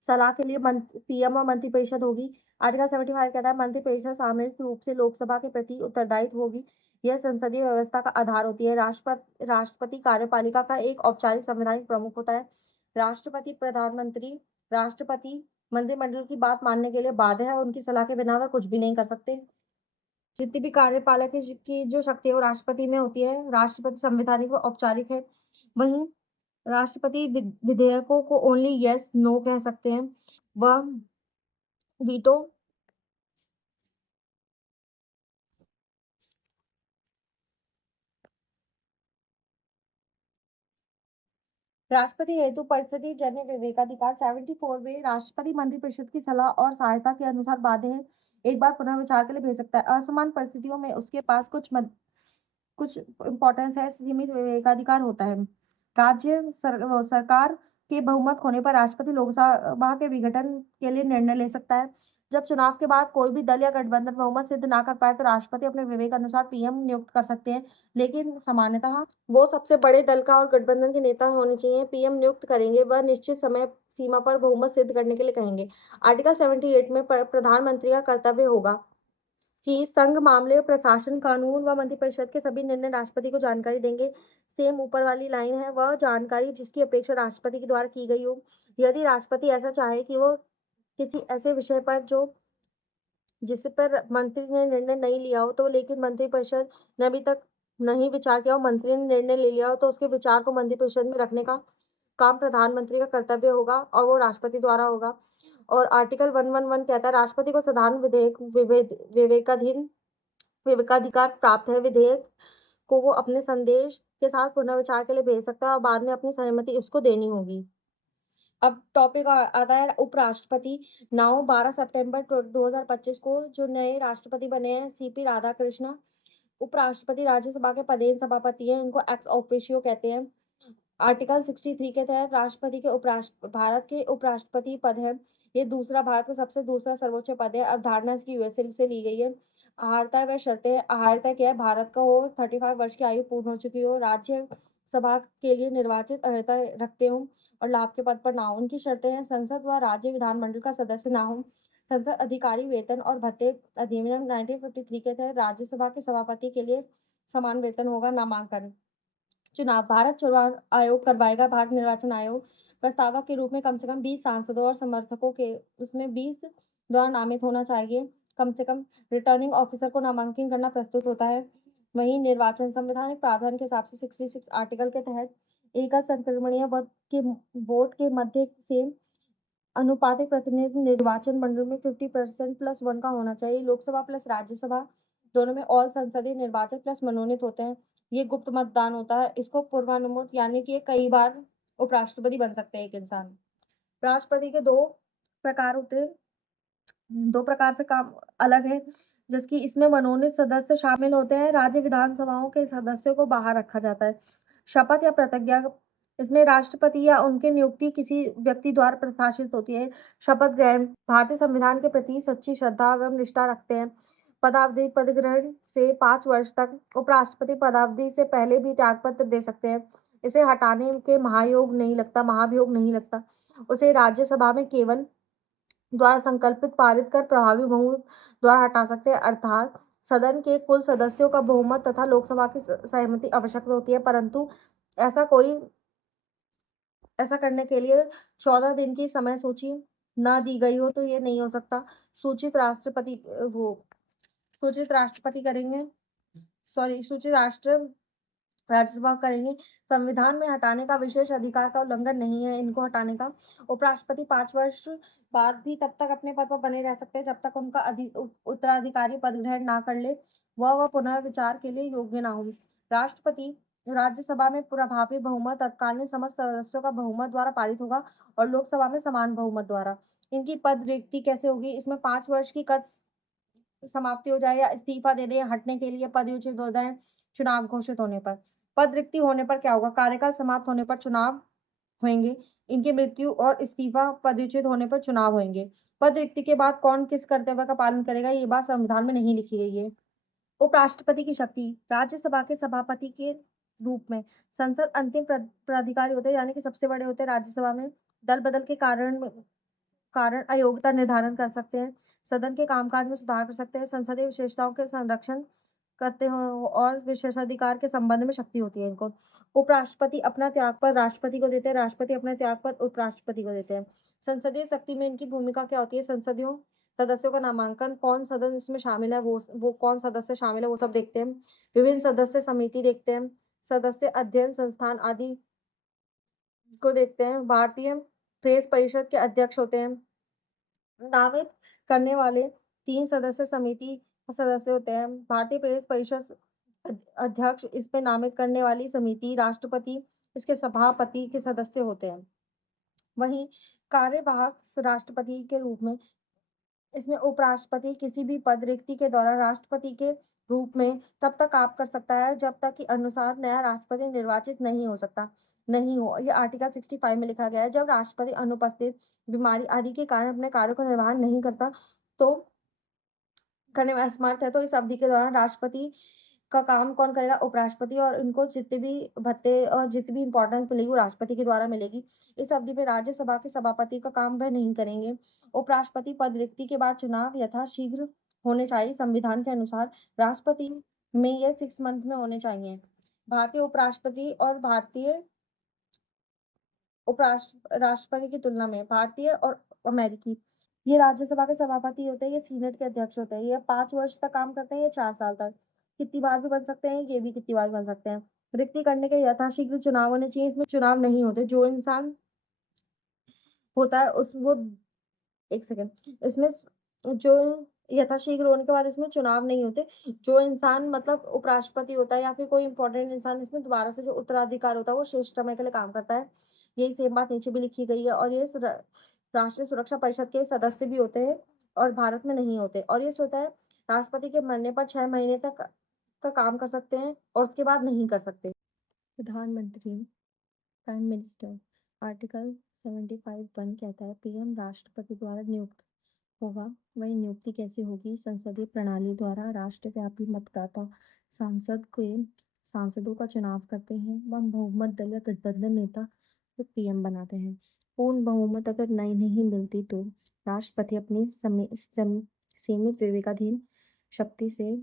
सलाह के लिए पीएम और मंत्रिपरिषद होगी। आर्टिकल 75 कहता है मंत्रिपरिषद सामूहिक रूप से लोकसभा के प्रति उत्तरदायित्व होगी। यह संसदीय व्यवस्था का आधार होती है। राष्ट्रपति कार्यपालिका का एक औपचारिक संवैधानिक प्रमुख होता है। राष्ट्रपति प्रधानमंत्री राष्ट्रपति मंत्रिमंडल की बात मानने के लिए बाध्य है और उनकी सलाह के बिना वह कुछ भी नहीं कर सकते। जितनी भी कार्यपालक की जो शक्ति है वो राष्ट्रपति में होती है। राष्ट्रपति संवैधानिक व औपचारिक है। वहीं राष्ट्रपति विधेयकों को ओनली यस नो कह सकते हैं। वह वीटो राष्ट्रपति हेतु परिस्थिति जन्य विवेकाधिकार 74 में राष्ट्रपति मंत्रिपरिषद की सलाह और सहायता के अनुसार बाध्य है एक बार पुनर्विचार के लिए भेज सकता है। असमान परिस्थितियों में उसके पास कुछ इंपॉर्टेंस है, सीमित विवेकाधिकार होता है। सरकार के बहुमत होने पर राष्ट्रपति लोकसभा के विघटन के लिए निर्णय ले सकता है। जब चुनाव के बाद कोई भी दल या गठबंधन बहुमत सिद्ध ना कर पाए तो राष्ट्रपति अपने विवेक अनुसार पीएम नियुक्त कर सकते हैं, लेकिन सामान्यतः वो सबसे बड़े दल का और गठबंधन के नेता होने चाहिए। पीएम नियुक्त करेंगे, वह निश्चित समय सीमा पर बहुमत सिद्ध करने के लिए कहेंगे। आर्टिकल 78 में प्रधानमंत्री का कर्तव्य होगा कि संघ मामले, प्रशासन, कानून व मंत्रिपरिषद के सभी निर्णय राष्ट्रपति को जानकारी देंगे। सेम ऊपर वाली लाइन है, वह जानकारी जिसकी अपेक्षा राष्ट्रपति के द्वारा की गई हो। यदि राष्ट्रपति ऐसा चाहे कि वो किसी ऐसे विषय पर जिस पर मंत्री ने निर्णय नहीं लिया हो तो लेकिन मंत्रिपरिषद ने अभी तक नहीं विचार किया हो, मंत्री ने निर्णय ले लिया हो तो उसके विचार को मंत्रिपरिषद में रखने का काम प्रधानमंत्री का कर्तव्य होगा और वो राष्ट्रपति द्वारा होगा। और आर्टिकल 111 कहता है राष्ट्रपति को साधारण विवेकाधिकार प्राप्त है। विधेयक को वो अपने संदेश के साथ पुनर्विचार के लिए भेज सकता है और बाद में अपनी सहमति उसको देनी होगी। अब टॉपिक आता है उपराष्ट्रपति। 12 सितंबर 2025 को जो नए राष्ट्रपति बने हैं सीपी राधाकृष्ण उपराष्ट्रपति राज्यसभा के पदेन सभापति हैं। इनको एक्स ऑफिशियो कहते हैं। आर्टिकल 63 के तहत राष्ट्रपति के भारत के उपराष्ट्रपति पद है। ये भारत का सबसे दूसरा सर्वोच्च पद है। अवधारणा इसकी यूएसए से ली गई है। आहारता व शर्तें। आहारता क्या है, भारत का हो 35 वर्ष की आयु पूर्ण हो चुकी हो, राज्य सभा के लिए निर्वाचित अर्हता रखते हो और लाभ के पद पर ना हो। उनकी शर्तें हैं संसद व राज्य विधानमंडल का सदस्य ना हो, संसद अधिकारी वेतन और भत्ते अधिनियम 1953 के तहत राज्यसभा के सभापति के लिए समान वेतन होगा। नामांकन चुनाव भारत चुनाव आयोग करवाएगा। भारत निर्वाचन आयोग प्रस्तावक के रूप में कम से कम 20 सांसदों और समर्थकों के उसमें 20 द्वारा नामित होना चाहिए। कम से कम रिटर्निंग ऑफिसर को नामांकन करना प्रस्तुत होता है। वहीं निर्वाचन संवैधानिक प्रावधान के हिसाब से 66 आर्टिकल के तहत एकल संक्रमणीय वोट के मध्य से अनुपातिक प्रतिनिधि निर्वाचन मंडल में 50% प्लस 1 का होना चाहिए। लोकसभा प्लस राज्यसभा दोनों में ऑल संसदीय निर्वाचक प्लस मनोनीत होते हैं। ये गुप्त मतदान होता है। इसको पूर्वानुमोदित यानी कि कई बार उपराष्ट्रपति बन सकते हैं एक इंसान। राष्ट्रपति के 2 प्रकार होते हैं। 2 प्रकार से काम अलग है, जबकि इसमें मनोनीत सदस्य शामिल होते हैं। राज्य विधानसभाओं के सदस्यों को बाहर रखा जाता है। शपथ या प्रतिज्ञा, इसमें राष्ट्रपति या उनकी नियुक्ति किसी व्यक्ति द्वारा प्रशासित होती है। शपथ ग्रहण, भारतीय संविधान के प्रति सच्ची श्रद्धा एवं निष्ठा रखते हैं। पदावधि, पद ग्रहण से 5 वर्ष तक। उपराष्ट्रपति पदावधि से पहले भी त्यागपत्र दे सकते हैं। इसे हटाने के महाभियोग नहीं लगता। उसे राज्यसभा में केवल द्वारा संकल्पित पारित कर प्रभावी बहुमत द्वारा हटा सकते हैं, अर्थात सदन के कुल सदस्यों का बहुमत तथा लोकसभा की सहमति आवश्यक होती है, परंतु ऐसा कोई ऐसा करने के लिए 14 दिन की समय सूची न दी गई हो तो ये नहीं हो सकता। सूचित राष्ट्रपति वो सूचित राष्ट्रपति करेंगे, सूचित राष्ट्र राज्यसभा करेंगे। संविधान में हटाने का विशेष अधिकार का उल्लंघन नहीं है इनको हटाने का। उपराष्ट्रपति 5 वर्ष बाद भी तब तक अपने पद पर बने रह सकते हैं जब तक उनका उत्तराधिकारी पद ग्रहण ना कर ले, वह पुनर्विचार के लिए योग्य ना हो। राष्ट्रपति राज्यसभा में प्रभावी बहुमत तत्कालीन समस्त सदस्यों का बहुमत द्वारा पारित होगा और लोकसभा में समान बहुमत द्वारा। इनकी पद रिक्ति कैसे होगी? इसमें 5 वर्ष की कद समाप्ति हो जाए या इस्तीफा दे दें, हटने के लिए पदच्युत हो जाए चुनाव घोषित होने पर। पद रिक्ति होने पर क्या होगा? कार्यकाल समाप्त होने पर चुनाव होंगे। इनकी मृत्यु और इस्तीफा, पदच्युत होने पर चुनाव होंगे। पद रिक्ति के बाद कौन किस कर्तव्य का पालन करेगा, ये बात संविधान में नहीं लिखी गई है। उपराष्ट्रपति की शक्ति, राज्यसभा के सभापति के रूप में संसद अंतिम प्राधिकारी होते हैं, यानी कि सबसे बड़े होते हैं राज्यसभा में। दल बदल के कारण अयोग्यता निर्धारण कर सकते हैं, सदन के कामकाज में सुधार कर सकते हैं, संसदीय विशेषताओं के संरक्षण करते हो और विशेषाधिकार के संबंध में शक्ति होती है इनको। उपराष्ट्रपति अपना त्यागपत्र राष्ट्रपति को देते हैं, राष्ट्रपति अपना त्यागपत्र उपराष्ट्रपति को देते हैं। संसदीय शक्ति में इनकी भूमिका क्या होती है? संसदीय सदस्यों का नामांकन, कौन सदस्य इसमें शामिल है, वो कौन सदस्य शामिल है वो सब देखते हैं। विभिन्न सदस्य समिति देखते हैं, सदस्य अध्ययन संस्थान आदि को देखते हैं। भारतीय प्रेस परिषद के अध्यक्ष होते हैं। नामित करने वाले 3 सदस्य समिति सदस्य होते हैं। भारतीय प्रेस परिषद अध्यक्ष, इस पे नामित करने वाली समिति राष्ट्रपति, इसके सभापति के सदस्य होते हैं। वहीं कार्यवाहक राष्ट्रपति के रूप में इसमें उपराष्ट्रपति किसी भी पद रिक्ति के दौरान राष्ट्रपति के रूप में तब तक काम कर सकता है जब तक कि अनुसार नया राष्ट्रपति निर्वाचित नहीं हो। ये आर्टिकल 65 में लिखा गया है। जब राष्ट्रपति अनुपस्थित, बीमारी आदि के कारण अपने कार्यों का निर्वहन नहीं करता तो करने में असमर्थ है, तो इस अवधि के दौरान राष्ट्रपति का काम कौन करेगा? उपराष्ट्रपति, और इनको जितने भी भत्ते और जितनी भी इम्पोर्टेंस मिलेगी वो राष्ट्रपति के द्वारा मिलेगी। इस अवधि में राज्यसभा के सभापति का काम वह नहीं करेंगे। उपराष्ट्रपति पद रिक्ति के बाद चुनाव यथाशीघ्र होने चाहिए संविधान के अनुसार। राष्ट्रपति में यह 6 मंथ में होने चाहिए। भारतीय उपराष्ट्रपति और भारतीय राष्ट्रपति की तुलना में भारतीय और अमेरिकी, ये राज्यसभा के सभापति होते हैं, ये सीनेट के अध्यक्ष होते हैं। ये 5 वर्ष तक काम करते हैं, ये 4 साल तक। कितनी बार भी बन सकते हैं, ये भी कितनी बार बन सकते हैं। रिक्ति करने के यथाशीघ्र चुनाव होने चाहिए, इसमें चुनाव नहीं होते। जो इंसान होता है उस वो एक सेकंड, इसमें जो यथाशीघ्र होने के बाद इसमें चुनाव नहीं होते। जो इंसान मतलब उपराष्ट्रपति होता है या फिर कोई इंपॉर्टेंट इंसान, इसमें दोबारा से जो उत्तराधिकार होता है वो शेष समय के लिए काम करता है। यही सेम बात नीचे भी लिखी गई है। और ये राष्ट्रीय सुरक्षा परिषद के सदस्य भी होते हैं और भारत में नहीं होते। और ये होता है राष्ट्रपति के मरने पर 6 महीने तक का काम कर सकते हैं और उसके बाद नहीं कर सकते। प्रधानमंत्री, प्राइम मिनिस्टर, आर्टिकल 75(1) कहता है पीएम राष्ट्रपति द्वारा नियुक्त होगा। वही नियुक्ति कैसे होगी? संसदीय प्रणाली द्वारा राष्ट्रव्यापी मतदाता सांसदों का चुनाव करते हैं। वह बहुमत दल या गठबंधन नेता को पीएम बनाते हैं। पूर्ण बहुमत अगर नहीं मिलती तो राष्ट्रपति अपनी सीमित विवेकाधीन शक्ति से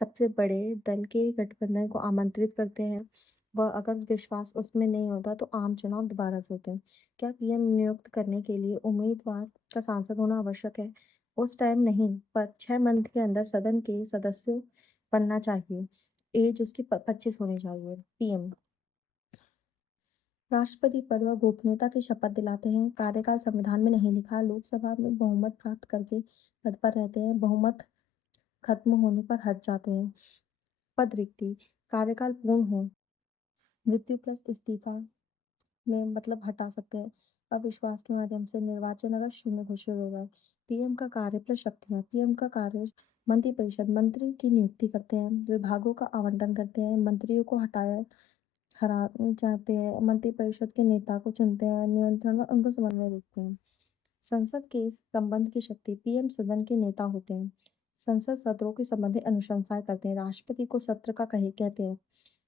सबसे बड़े दल के गठबंधन को आमंत्रित करते हैं। वह अगर विश्वास उसमें नहीं होता तो आम चुनाव दोबारा से होते हैं। क्या पीएम नियुक्त करने के लिए उम्मीदवार का सांसद होना आवश्यक है? उस टाइम नहीं, पर 6 मंथ के अंदर सदन के सदस्य बनना चाहिए। एज उसकी 25 होनी चाहिए। पीएम राष्ट्रपति पद व गोपनीयता की शपथ दिलाते हैं। कार्यकाल संविधान में नहीं लिखा। लोकसभा में बहुमत प्राप्त करके पद पर रहते हैं। बहुमत खत्म होने पर हट जाते हैं। पद रिक्ति, कार्यकाल पूर्ण हो, मृत्यु प्लस इस्तीफा, में मतलब हटा सकते हैं। अविश्वास के माध्यम से निर्वाचन अगर शून्य घोषित हो जाए। पीएम का कार्य प्लस शक्तियाँ। पीएम का कार्य मंत्रिपरिषद मंत्री की नियुक्ति करते हैं, विभागों का आवंटन करते हैं, मंत्रियों को हरा जाते हैं, मंत्रिपरिषद के नेता को चुनते हैं, नियंत्रण व उनको समन्वय देखते हैं। संसद के संबंध की शक्ति। पीएम सदन के नेता होते हैं। संसद सत्रों की संबंधित अनुशंसाएं करते हैं। राष्ट्रपति को सत्र का कहे कहते हैं।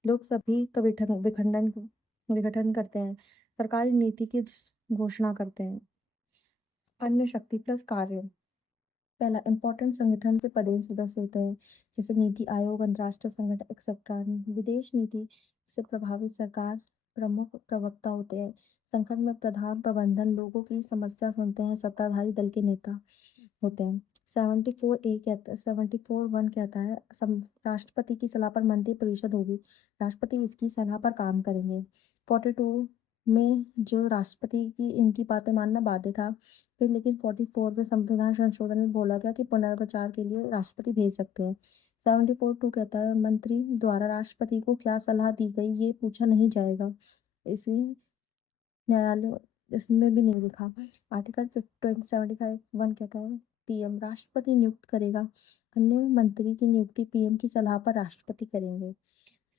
लोग सभी का विघटन करते हैं। सरकारी नीति की घोषणा करते हैं। अन्य शक्ति प्लस कार्य। पहला इम्पोर्टेंट संगठन के पदेन सदस्य होते हैं, जैसे नीति आयोग, अंतर्राष्ट्रीय संगठन एक्सेट्रा। विदेश नीति से प्रभावित सरकार प्रमुख प्रवक्ता होते हैं। संगठन में प्रधान प्रबंधन लोगों की समस्या सुनते हैं, सत्ताधारी दल के नेता होते हैं। 74(1) कहता है राष्ट्रपति की सलाह पर मंत्री परिषद होगी, राष्ट्रपति इसकी सलाह पर काम करेंगे। 42 में जो राष्ट्रपति की इनकी बातें मानना बाध्य था, फिर लेकिन 44वें संविधान संशोधन में बोला गया कि पुनर्विचार के लिए राष्ट्रपति भेज सकते हैं। 74(2) कहता है मंत्री द्वारा राष्ट्रपति को क्या सलाह दी गई ये पूछा नहीं जाएगा। इसी न्यायालय इसमें भी नहीं लिखा। आर्टिकल 75(1) कहता है पीएम राष्ट्रपति नियुक्त करेगा, अन्य मंत्री की नियुक्ति पीएम की सलाह पर राष्ट्रपति करेंगे।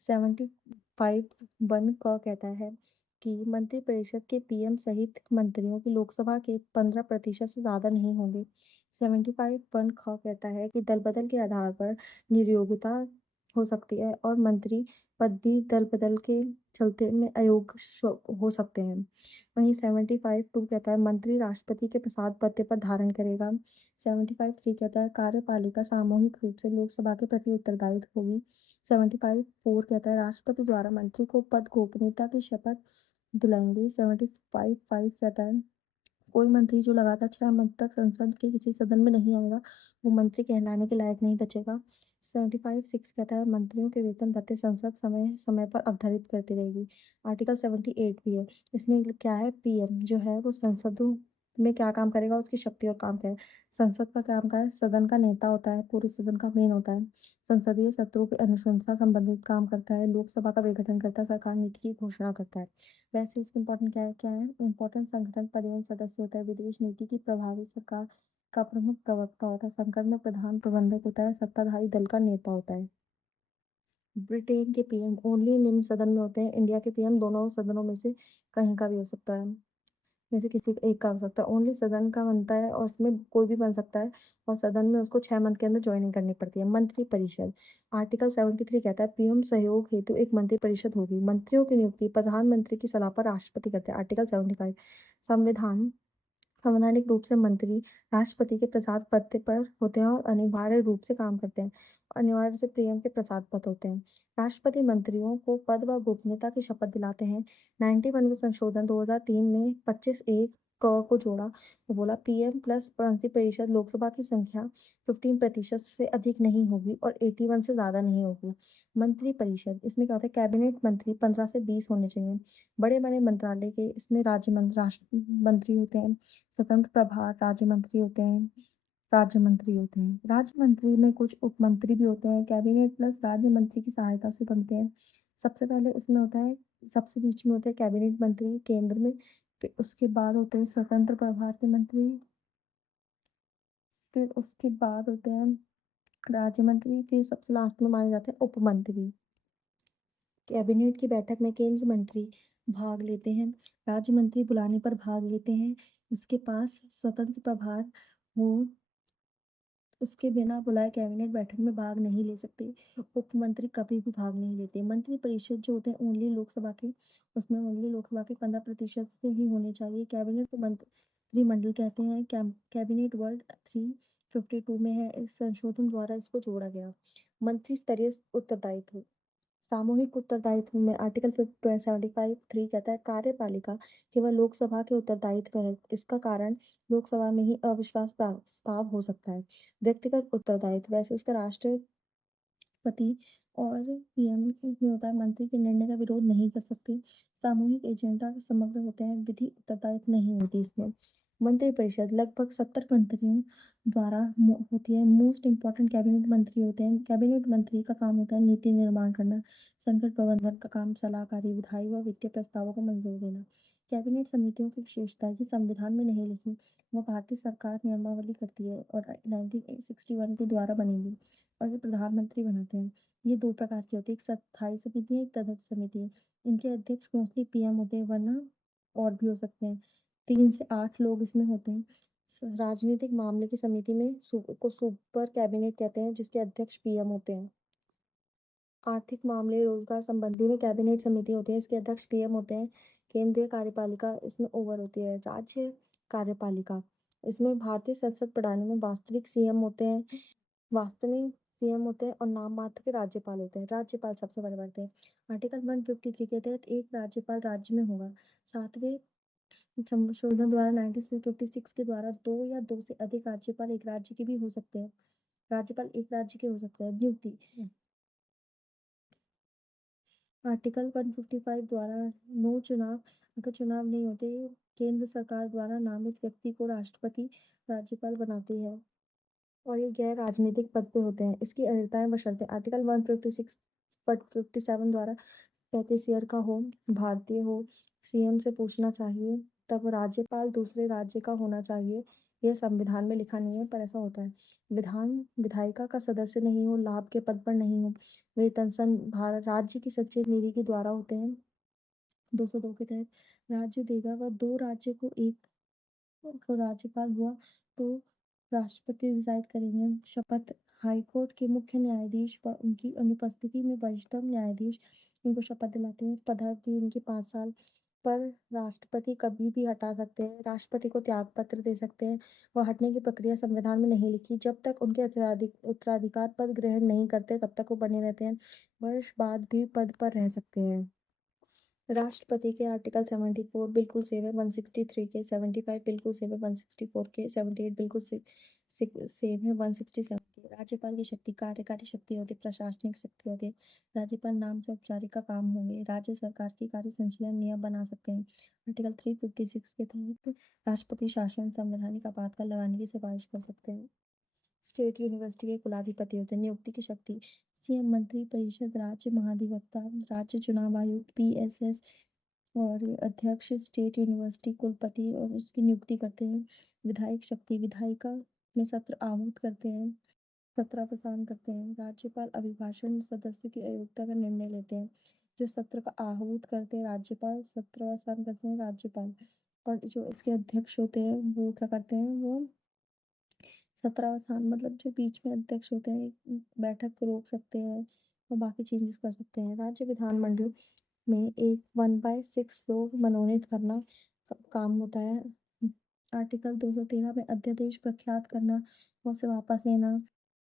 75(1) क कहता है कि मंत्रिपरिषद के पीएम सहित मंत्रियों की लोकसभा के 15% से ज्यादा नहीं होंगे। 75(1) ख कहता है कि दल बदल के आधार पर नियोक्ता हो सकती है और मंत्री पद भी दल बदल के चलते में अयोग्य हो सकते हैं। वहीं 75(2) कहता है मंत्री राष्ट्रपति के प्रसाद पत्र पर धारण करेगा। 75(3) कहता है कार्यपालिका सामूहिक रूप से लोकसभा के प्रति उत्तरदायित्व होगी। 75(4) कहता है राष्ट्रपति द्वारा मंत्री को पद गोपनीयता की शपथ दिलाएंगे। 75(5) कहता है कोई मंत्री जो लगातार 6 मंथ तक संसद के किसी सदन में नहीं आएगा, वो मंत्री कहलाने के लायक नहीं बचेगा। 75(6) कहता है मंत्रियों के वेतन भत्ते संसद समय समय पर अवधारित करती रहेगी। आर्टिकल 78 भी है। इसमें क्या है, पीएम जो है वो संसदों में क्या काम करेगा, उसकी शक्ति और काम क्या है। संसद का काम क्या है, सदन का नेता होता है, पूरे सदन का मेन होता है। संसदीय सत्रों की अनुशंसा संबंधित काम करता है, लोकसभा का विघटन करता है, सरकार नीति की घोषणा करता है। वैसे इसके इम्पोर्टेंट क्या है इम्पोर्टेंट संगठन पदेन सदस्य होता है, विदेश नीति की प्रभावी सरकार का प्रमुख प्रवक्ता होता है, संकट में प्रधान प्रबंधक होता है, सत्ताधारी दल का नेता होता है। ब्रिटेन के पीएम ओनली निम्न सदन में होते हैं, इंडिया के पीएम दोनों सदनों में से कहीं का भी हो सकता है, में से किसी एक का हो सकता है। ओनली सदन का बनता है और उसमें कोई भी बन सकता है, और सदन में उसको 6 मंथ के अंदर ज्वाइनिंग करनी पड़ती है। मंत्री परिषद। आर्टिकल 73 कहता है पीएम सहयोग हेतु एक मंत्री परिषद होगी, मंत्रियों की नियुक्ति प्रधानमंत्री की सलाह पर राष्ट्रपति करते हैं। आर्टिकल 75 संविधान संवैधानिक रूप से मंत्री राष्ट्रपति के प्रसाद पत्र पर होते हैं और अनिवार्य रूप से काम करते हैं। अनिवार्य से पीएम के प्रसाद पत्र होते हैं। राष्ट्रपति मंत्रियों को पद व गोपनीयता की शपथ दिलाते हैं। 91वें संशोधन 2003 में 25(1) क को जोड़ा, वो बोला पीएम प्लस मंत्रिपरिषद लोकसभा की संख्या 15% से अधिक नहीं होगी और 81 से ज्यादा नहीं होगी। मंत्रिपरिषद इसमें क्या होता है, कैबिनेट मंत्री 15 से 20 होने चाहिए। बड़े बड़े मंत्रालय के इसमें राज्य मंत्री राष्ट्र मंत्री होते हैं, स्वतंत्र प्रभार राज्य मंत्री होते हैं। राज्य मंत्री में कुछ उप मंत्री भी होते हैं, कैबिनेट प्लस राज्य मंत्री की सहायता से बनते हैं। सबसे पहले इसमें होता है, सबसे बीच में होते हैं कैबिनेट मंत्री केंद्र में, फिर उसके बाद होते हैं स्वतंत्र प्रभार के मंत्री, फिर उसके बाद होते हैं राज्य मंत्री, फिर सबसे लास्ट में माने जाते हैं उप मंत्री। कैबिनेट की बैठक में केंद्रीय मंत्री भाग लेते हैं, राज्य मंत्री बुलाने पर भाग लेते हैं, उसके पास स्वतंत्र प्रभार हो, उसके बिना बुलाए कैबिनेट बैठक में भाग नहीं ले सकते। उप मंत्री कभी भी भाग नहीं लेते। मंत्री परिषद जो होते हैं ओनली लोकसभा के, उसमें ओनली लोकसभा के 15% से ही होने चाहिए। कैबिनेट को मंत्रिमंडल कहते हैं। कैबिनेट वर्ड 352 में है, इस संशोधन द्वारा इसको जोड़ा गया। मंत्री स्तरीय उत्तरदायित्व। सामूहिक उत्तरदायित्व में आर्टिकल 75(3) कहता है कार्यपालिका केवल लोकसभा के उत्तरदायित्व है, इसका कारण लोकसभा में ही अविश्वास प्रस्ताव हो सकता है। व्यक्तिगत उत्तरदायित्व, वैसे उसका राष्ट्रपति और पीएम में होता है, मंत्री के निर्णय का विरोध नहीं कर सकते। सामूहिक एजेंडा समग्र होते हैं, विधि उत्तरदायित्व नहीं होती इसमें। मंत्रिपरिषद लगभग 70 मंत्रियों द्वारा होती है। मोस्ट इम्पोर्टेंट कैबिनेट मंत्री होते हैं। कैबिनेट मंत्री का काम होता है नीति निर्माण करना, संकट प्रबंधन का काम सलाहकारी, विधायी व वित्तीय प्रस्तावों को मंजूर देना। कैबिनेट समितियों की विशेषता है कि संविधान में नहीं लिखी, वह भारतीय सरकार नियमावली करती है और 1961 के द्वारा बनेगी और ये प्रधानमंत्री बनाते हैं। ये दो प्रकार की होती है, एक स्थायी समिति है, एक तदर्थ समिति है। इनके अध्यक्ष मोस्टली पीएम होते हैं, वरना और भी हो सकते हैं। 3 से 8 लोग इसमें होते हैं। राजनीतिक मामले की समिति में को सुपर कैबिनेट कहते हैं, जिसके अध्यक्ष पीएम होते हैं। आर्थिक मामले रोजगार संबंधी में कैबिनेट समिति होती है, इसके अध्यक्ष पीएम होते हैं। केंद्रीय कार्यपालिका इसमें ओवर होती है। राज्य कार्यपालिका इसमें भारतीय संसद प्रणाली में वास्तविक सीएम होते हैं, वास्तविक सीएम होते हैं और नाम मात्र के राज्यपाल होते हैं। राज्यपाल सबसे बड़े बढ़ते हैं। आर्टिकल 153 के तहत एक राज्यपाल राज्य में होगा। सातवें संशोधन द्वारा 1956 के द्वारा 2 या 2 से अधिक राज्यपाल एक राज्य के भी हो सकते हैं। राज्यपाल एक राज्य के हो सकते हैं। नियुक्ति आर्टिकल 155 द्वारा नो चुनाव, अगर चुनाव नहीं होते, केंद्र सरकार द्वारा नामित व्यक्ति को राष्ट्रपति राज्यपाल बनाती है और ये गैर राजनीतिक पद पे होते हैं। इसकी अर्हताएं व शर्तें आर्टिकल 156 57 द्वारा 35 ईयर का हो, भारतीय हो, सीएम से पूछना चाहिए, तब राज्यपाल दूसरे राज्य का होना चाहिए। यह संविधान में लिखा नहीं है, पर ऐसा होता है। विधायिका का सदस्य नहीं हो, लाभ के पद पर नहीं हो, वेतन भारत राज्य की सचिव निधि के द्वारा होते हैं। 202 के तहत राज्य देगा व 2 राज्य को एक को राज्यपाल हुआ तो राष्ट्रपति डिसाइड करेंगे। शपथ हाईकोर्ट के मुख्य न्यायाधीश व उनकी अनुपस्थिति में वरिष्ठतम न्यायाधीश इनको शपथ दिलाते हैं। पदावधि इनकी 5 साल, पर राष्ट्रपति कभी भी हटा सकते हैं। राष्ट्रपति को त्याग पत्र दे सकते हैं। वह हटने की प्रक्रिया संविधान में नहीं लिखी। जब तक उनके उत्तराधिकार पद ग्रहण नहीं करते, तब तक वो बने रहते हैं। वर्ष बाद भी पद पर रह सकते हैं। राष्ट्रपति के आर्टिकल 74 बिल्कुल सेम है 163 के, 75 बिल्कुल सेम है 164 के, 78 बिल्कुल सेम है 167 के। राज्यपाल की शक्ति कार्यकारी शक्ति होती है, प्रशासनिक शक्ति होती है। राज्यपाल नाम से औपचारिक का काम होंगे। राज्य सरकार की कार्य संचालन नियम बना सकते हैं। आर्टिकल 356 के तहत राष्ट्रपति शासन संवैधानिक आपातकाल लगाने की सिफारिश कर सकते हैं। स्टेट यूनिवर्सिटी के कुलाधिपति होते हैं। नियुक्ति की शक्ति सीएम, मंत्री परिषद, राज्य महाधिवक्ता, राज्य चुनाव आयुक्त, पीएसएस और अध्यक्ष स्टेट यूनिवर्सिटी कुलपति और उसकी नियुक्ति करते हैं। विधायक शक्ति विधायिका में सत्र आहूत करते हैं, सत्रावसान करते हैं। राज्यपाल अभिभाषण सदस्यों की अयोग्यता का निर्णय लेते हैं। जो सत्र का आहूत करते हैं राज्यपाल, सत्रावसान करते हैं राज्यपाल, और जो इसके अध्यक्ष होते हैं वो क्या करते हैं, वो सत्रावसान मतलब जो बीच में अध्यक्ष होते हैं बैठक को रोक सकते हैं और बाकी चेंजेस कर सकते हैं। राज्य विधानमंडल में एक 1/6 लोग मनोनीत करना काम होता है। आर्टिकल 213 में अध्यादेश प्रख्यात करना और उसे वापस लेना।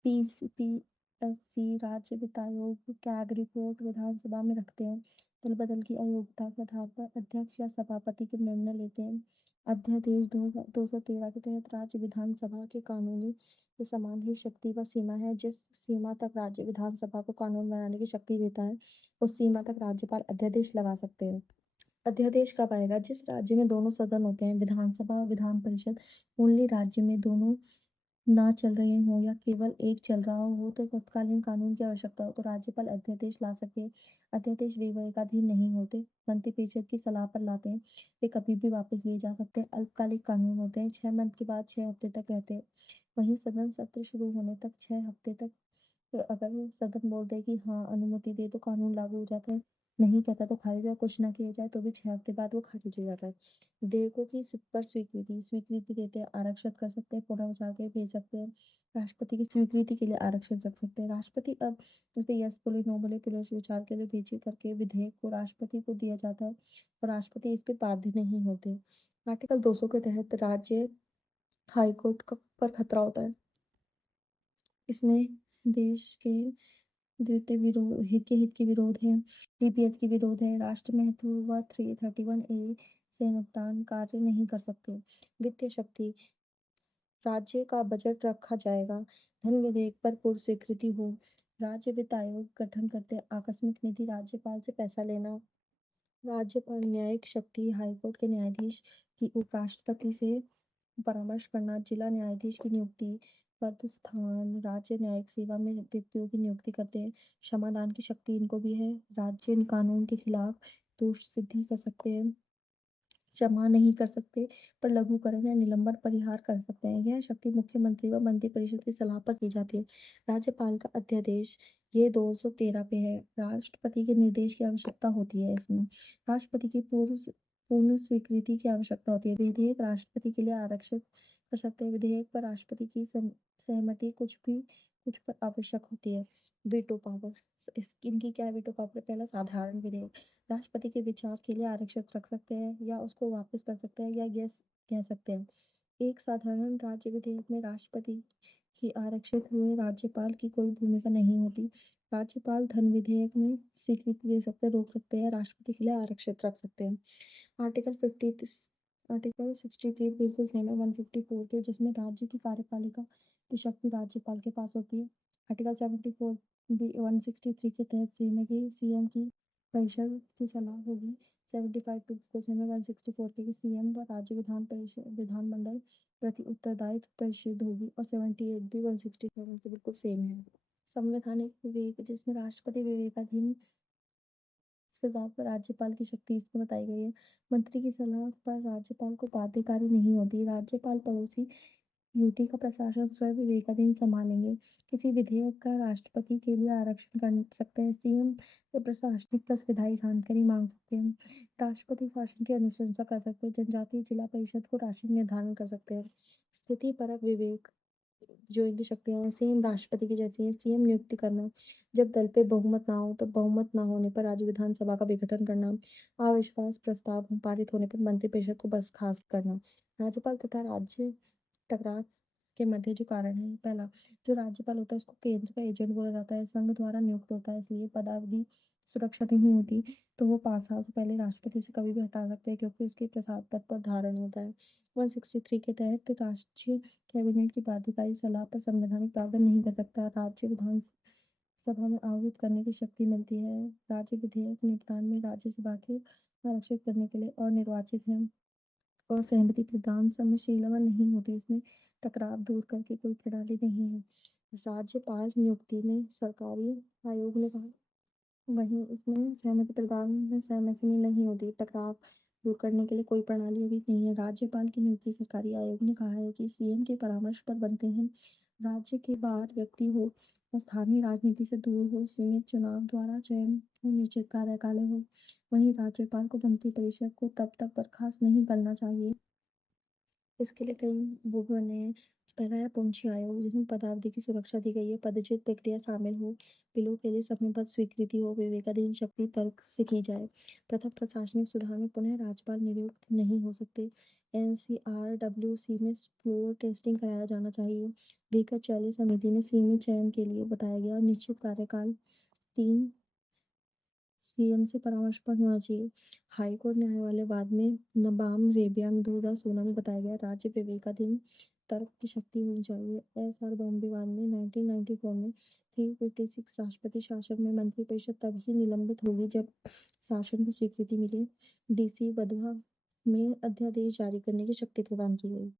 पीएससी राज्य वित्त आयोग कैग रिपोर्ट विधानसभा में रखते हैं। दल बदल की अयोग्यता के आधार पर अध्यक्ष या सभापति के निर्णय लेते हैं। अध्यादेश 213 के तहत राज्य विधानसभा के कानूनी के समान ही शक्ति व सीमा है। जिस सीमा तक राज्य विधानसभा को कानून बनाने की शक्ति देता है, उस सीमा तक राज्यपाल अध्यादेश लगा सकते हैं। अध्यादेश कब आएगा? जिस राज्य में दोनों सदन होते हैं, विधानसभा और विधान परिषद, ओनली राज्य में दोनों ना चल रहे हो या केवल एक चल रहा हो तो तत्कालीन कानून की आवश्यकता हो तो राज्यपाल अध्यादेश ला सके। अध्यादेश विवेकाधीन नहीं होते, मंत्रिपरिषद की सलाह पर लाते हैं। वे कभी भी वापस लिए जा सकते हैं। अल्पकालिक कानून होते हैं, 6 मंथ के बाद 6 हफ्ते तक रहते हैं। वहीं सदन सत्र शुरू होने तक 6 हफ्ते तक अगर सदन बोल दे कि हाँ अनुमति दे तो कानून लागू हो जाता है, नहीं कहता तो खारिज, और कुछ ना किया जाए तो भी 6 हफ्ते बाद वो खारिज हो जाता है। विधेयकों की पर स्वीकृति देते हैं, आरक्षित कर सकते हैं, पुनर्विचार के लिए भेज सकते हैं। राष्ट्रपति की स्वीकृति के लिए आरक्षित रख सकते हैं। राष्ट्रपति अब इस पे यस बोले नो बोले पुनर्विचार के लिए भेजे करके विधेयक को राष्ट्रपति को दिया जाता है और राष्ट्रपति इस पे बाध्य नहीं होते। आर्टिकल 200 के तहत राज्य हाईकोर्ट पर खतरा होता है। इसमें देश के द्वितीय विरोध हित के विरोध है, डीपीएस के विरोध है, राष्ट्र महत्व व 331A से निपटान कार्य नहीं कर सकते। वित्तीय शक्ति राज्य का बजट रखा जाएगा, धन विधेयक पर पूर्व स्वीकृति हो। राज्य वित्त आयोग गठन करते आकस्मिक निधि राज्यपाल से पैसा लेना। राज्यपाल न्यायिक शक्ति हाईकोर्ट के न्यायाधीश की उपराष्ट्रपति से परामर्श करना, जिला न्यायाधीश की नियुक्ति, पद, स्थान, राज्य न्यायिक सेवा में व्यक्तियों की नियुक्ति करते हैं। क्षमादान की शक्ति इनको भी है। राज्य कानून के खिलाफ दोष सिद्धि कर सकते हैं। क्षमा नहीं कर सकते, पर लघुकरण या निलंबन परिहार कर सकते हैं। यह शक्ति मुख्यमंत्री व मंत्रिपरिषद की सलाह पर की जाती है। राज्यपाल का अध्यादेश ये 213 पे है। राष्ट्रपति के निर्देश की आवश्यकता होती है इसमें। राष्ट्रपति की पूर्ण स्वीकृति की आवश्यकता होती है। विधेयक राष्ट्रपति के लिए आरक्षित कर सकते हैं। विधेयक पर राष्ट्रपति की सहमति कुछ पर आवश्यक होती है। वीटो पावर, इनकी क्या है वीटो पावर? पहला साधारण विधेयक राष्ट्रपति के विचार के लिए आरक्षित रख सकते हैं या उसको वापस कर सकते हैं या यस कह सकते हैं। एक साधारण राज्य विधेयक में राष्ट्रपति की आरक्षित हुए राज्यपाल की कोई भूमिका नहीं होती। राज्यपाल धन विधेयक में स्वीकृति दे सकते, रोक सकते हैं, राष्ट्रपति के लिए आरक्षित रख सकते हैं। आर्टिकल 50 आर्टिकल 63 बिल्कुल सेम है 154 के, जिसमें राज्य की कार्यपालिका की शक्ति राज्यपाल के पास होती है। आर्टिकल 74 163 के तहत सेम है कि सीएम की परिषद की सलाह होगी। 75 बिल्कुल सेम है 164 के कि सीएम व राज्य विधानमंडल प्रति उत्तरदायित्व परिषद होगी, और 78 भी 167 के बिल्कुल सेम है। संवैधानिक विवेक, जिसमें राष्ट्रपति विवेकाधीन से ज्यादा राज्यपाल की शक्ति इसमें बताई गई है। मंत्री की सलाह पर राज्यपाल को बाध्यकारी नहीं होती। राज्यपाल पड़ोसी यूटी का प्रशासन स्वयं विवेकाधीन संभालेंगे। किसी विधेयक का राष्ट्रपति के लिए आरक्षण कर सकते हैं। सीएम से प्रशासनिक प्लस विधायी जानकारी मांग सकते हैं। राष्ट्रपति शासन की अनुशंसा कर सकते हैं। जनजातीय जिला परिषद को राशि निर्धारण कर सकते हैं। स्थिति परक विवेक, जो इनकी शक्तियां हैं सेम राष्ट्रपति की जैसी हैं। सीएम नियुक्ति करना, जब दल पे बहुमत ना हो तो बहुमत ना होने पर राज्य विधानसभा का विघटन करना, अविश्वास प्रस्ताव पारित होने पर मंत्रिपरिषद को बर्खास्त करना। राज्यपाल तथा राज्य टकराव के मध्य जो कारण है, पहला, जो राज्यपाल होता है उसको केंद्र का एजेंट बोला जाता है, संघ द्वारा नियुक्त होता है, इसलिए पदावधि सुरक्षा नहीं होती, तो वो 5 साल से पहले राष्ट्रपति से कभी भी हटा सकते हैं क्योंकि उसके प्रसाद पद पर धारण होता है। 163 के तहत राष्ट्रीय कैबिनेट की बाध्यकारी सलाह पर संवैधानिक प्रावधान नहीं कर सकता। राज्य विधानसभा में आहूत करने की शक्ति मिलती है। राज्य विधेयक निपटान में राज्यसभा के आरक्षित करने के लिए और निर्वाचित हैं। असहमति प्रदान समशीलता नहीं होती, इसमें टकराव दूर करके कोई प्रणाली नहीं है। राज्यपाल नियुक्ति में सरकारी आयोग ने कहा, वहीं इसमें सहमति प्रदान में सहमति नहीं होती, टकराव दूर करने के लिए कोई प्रणाली अभी नहीं है। राज्यपाल की नियुक्ति सरकारी आयोग ने कहा है कि सीएम के परामर्श पर बनते हैं। राज्य के बाहर व्यक्ति हो और स्थानीय राजनीति से दूर हो, सीमित चुनाव द्वारा चयन हो, निश्चित कार्यकाल हो। वहीं राज्यपाल को मंत्रिपरिषद को तब तक बर्खास्त नहीं करना चाहिए। इसके लिए कई वो बने हैं। पहला है पूंछी आयोग, जिसमें पदावधि की सुरक्षा दी गई है, पदच्युत प्रक्रिया शामिल हो, बिलों के लिए समयबद्ध स्वीकृति हो, विवेकाधीन शक्ति तर्क से की जाए। प्रथम प्रशासनिक सुधार में पुनः राज्यपाल नियुक्त नहीं हो सकते। एनसीआरडब्ल्यूसी में फ्लोर टेस्टिंग कराया जाना चाहिए। बेकर चैले समिति ने सीमित चयन के लिए बताया गया। निश्चित कार्यकाल 3 सीएम से परामर्श पर होना चाहिए। हाईकोर्ट न्यायालय बाद में नबाम रेबिया में 2016 में बताया गया। राज्य विवेकाधीन तर्क की शक्ति होनी चाहिए। एसआर बॉम्बे बाद में 1994 में 356 राष्ट्रपति शासन में मंत्रिपरिषद तभी निलंबित होगी जब शासन को स्वीकृति मिले। डीसी वधवा में अध्यादेश जारी करने की शक्ति प्रदान की गई।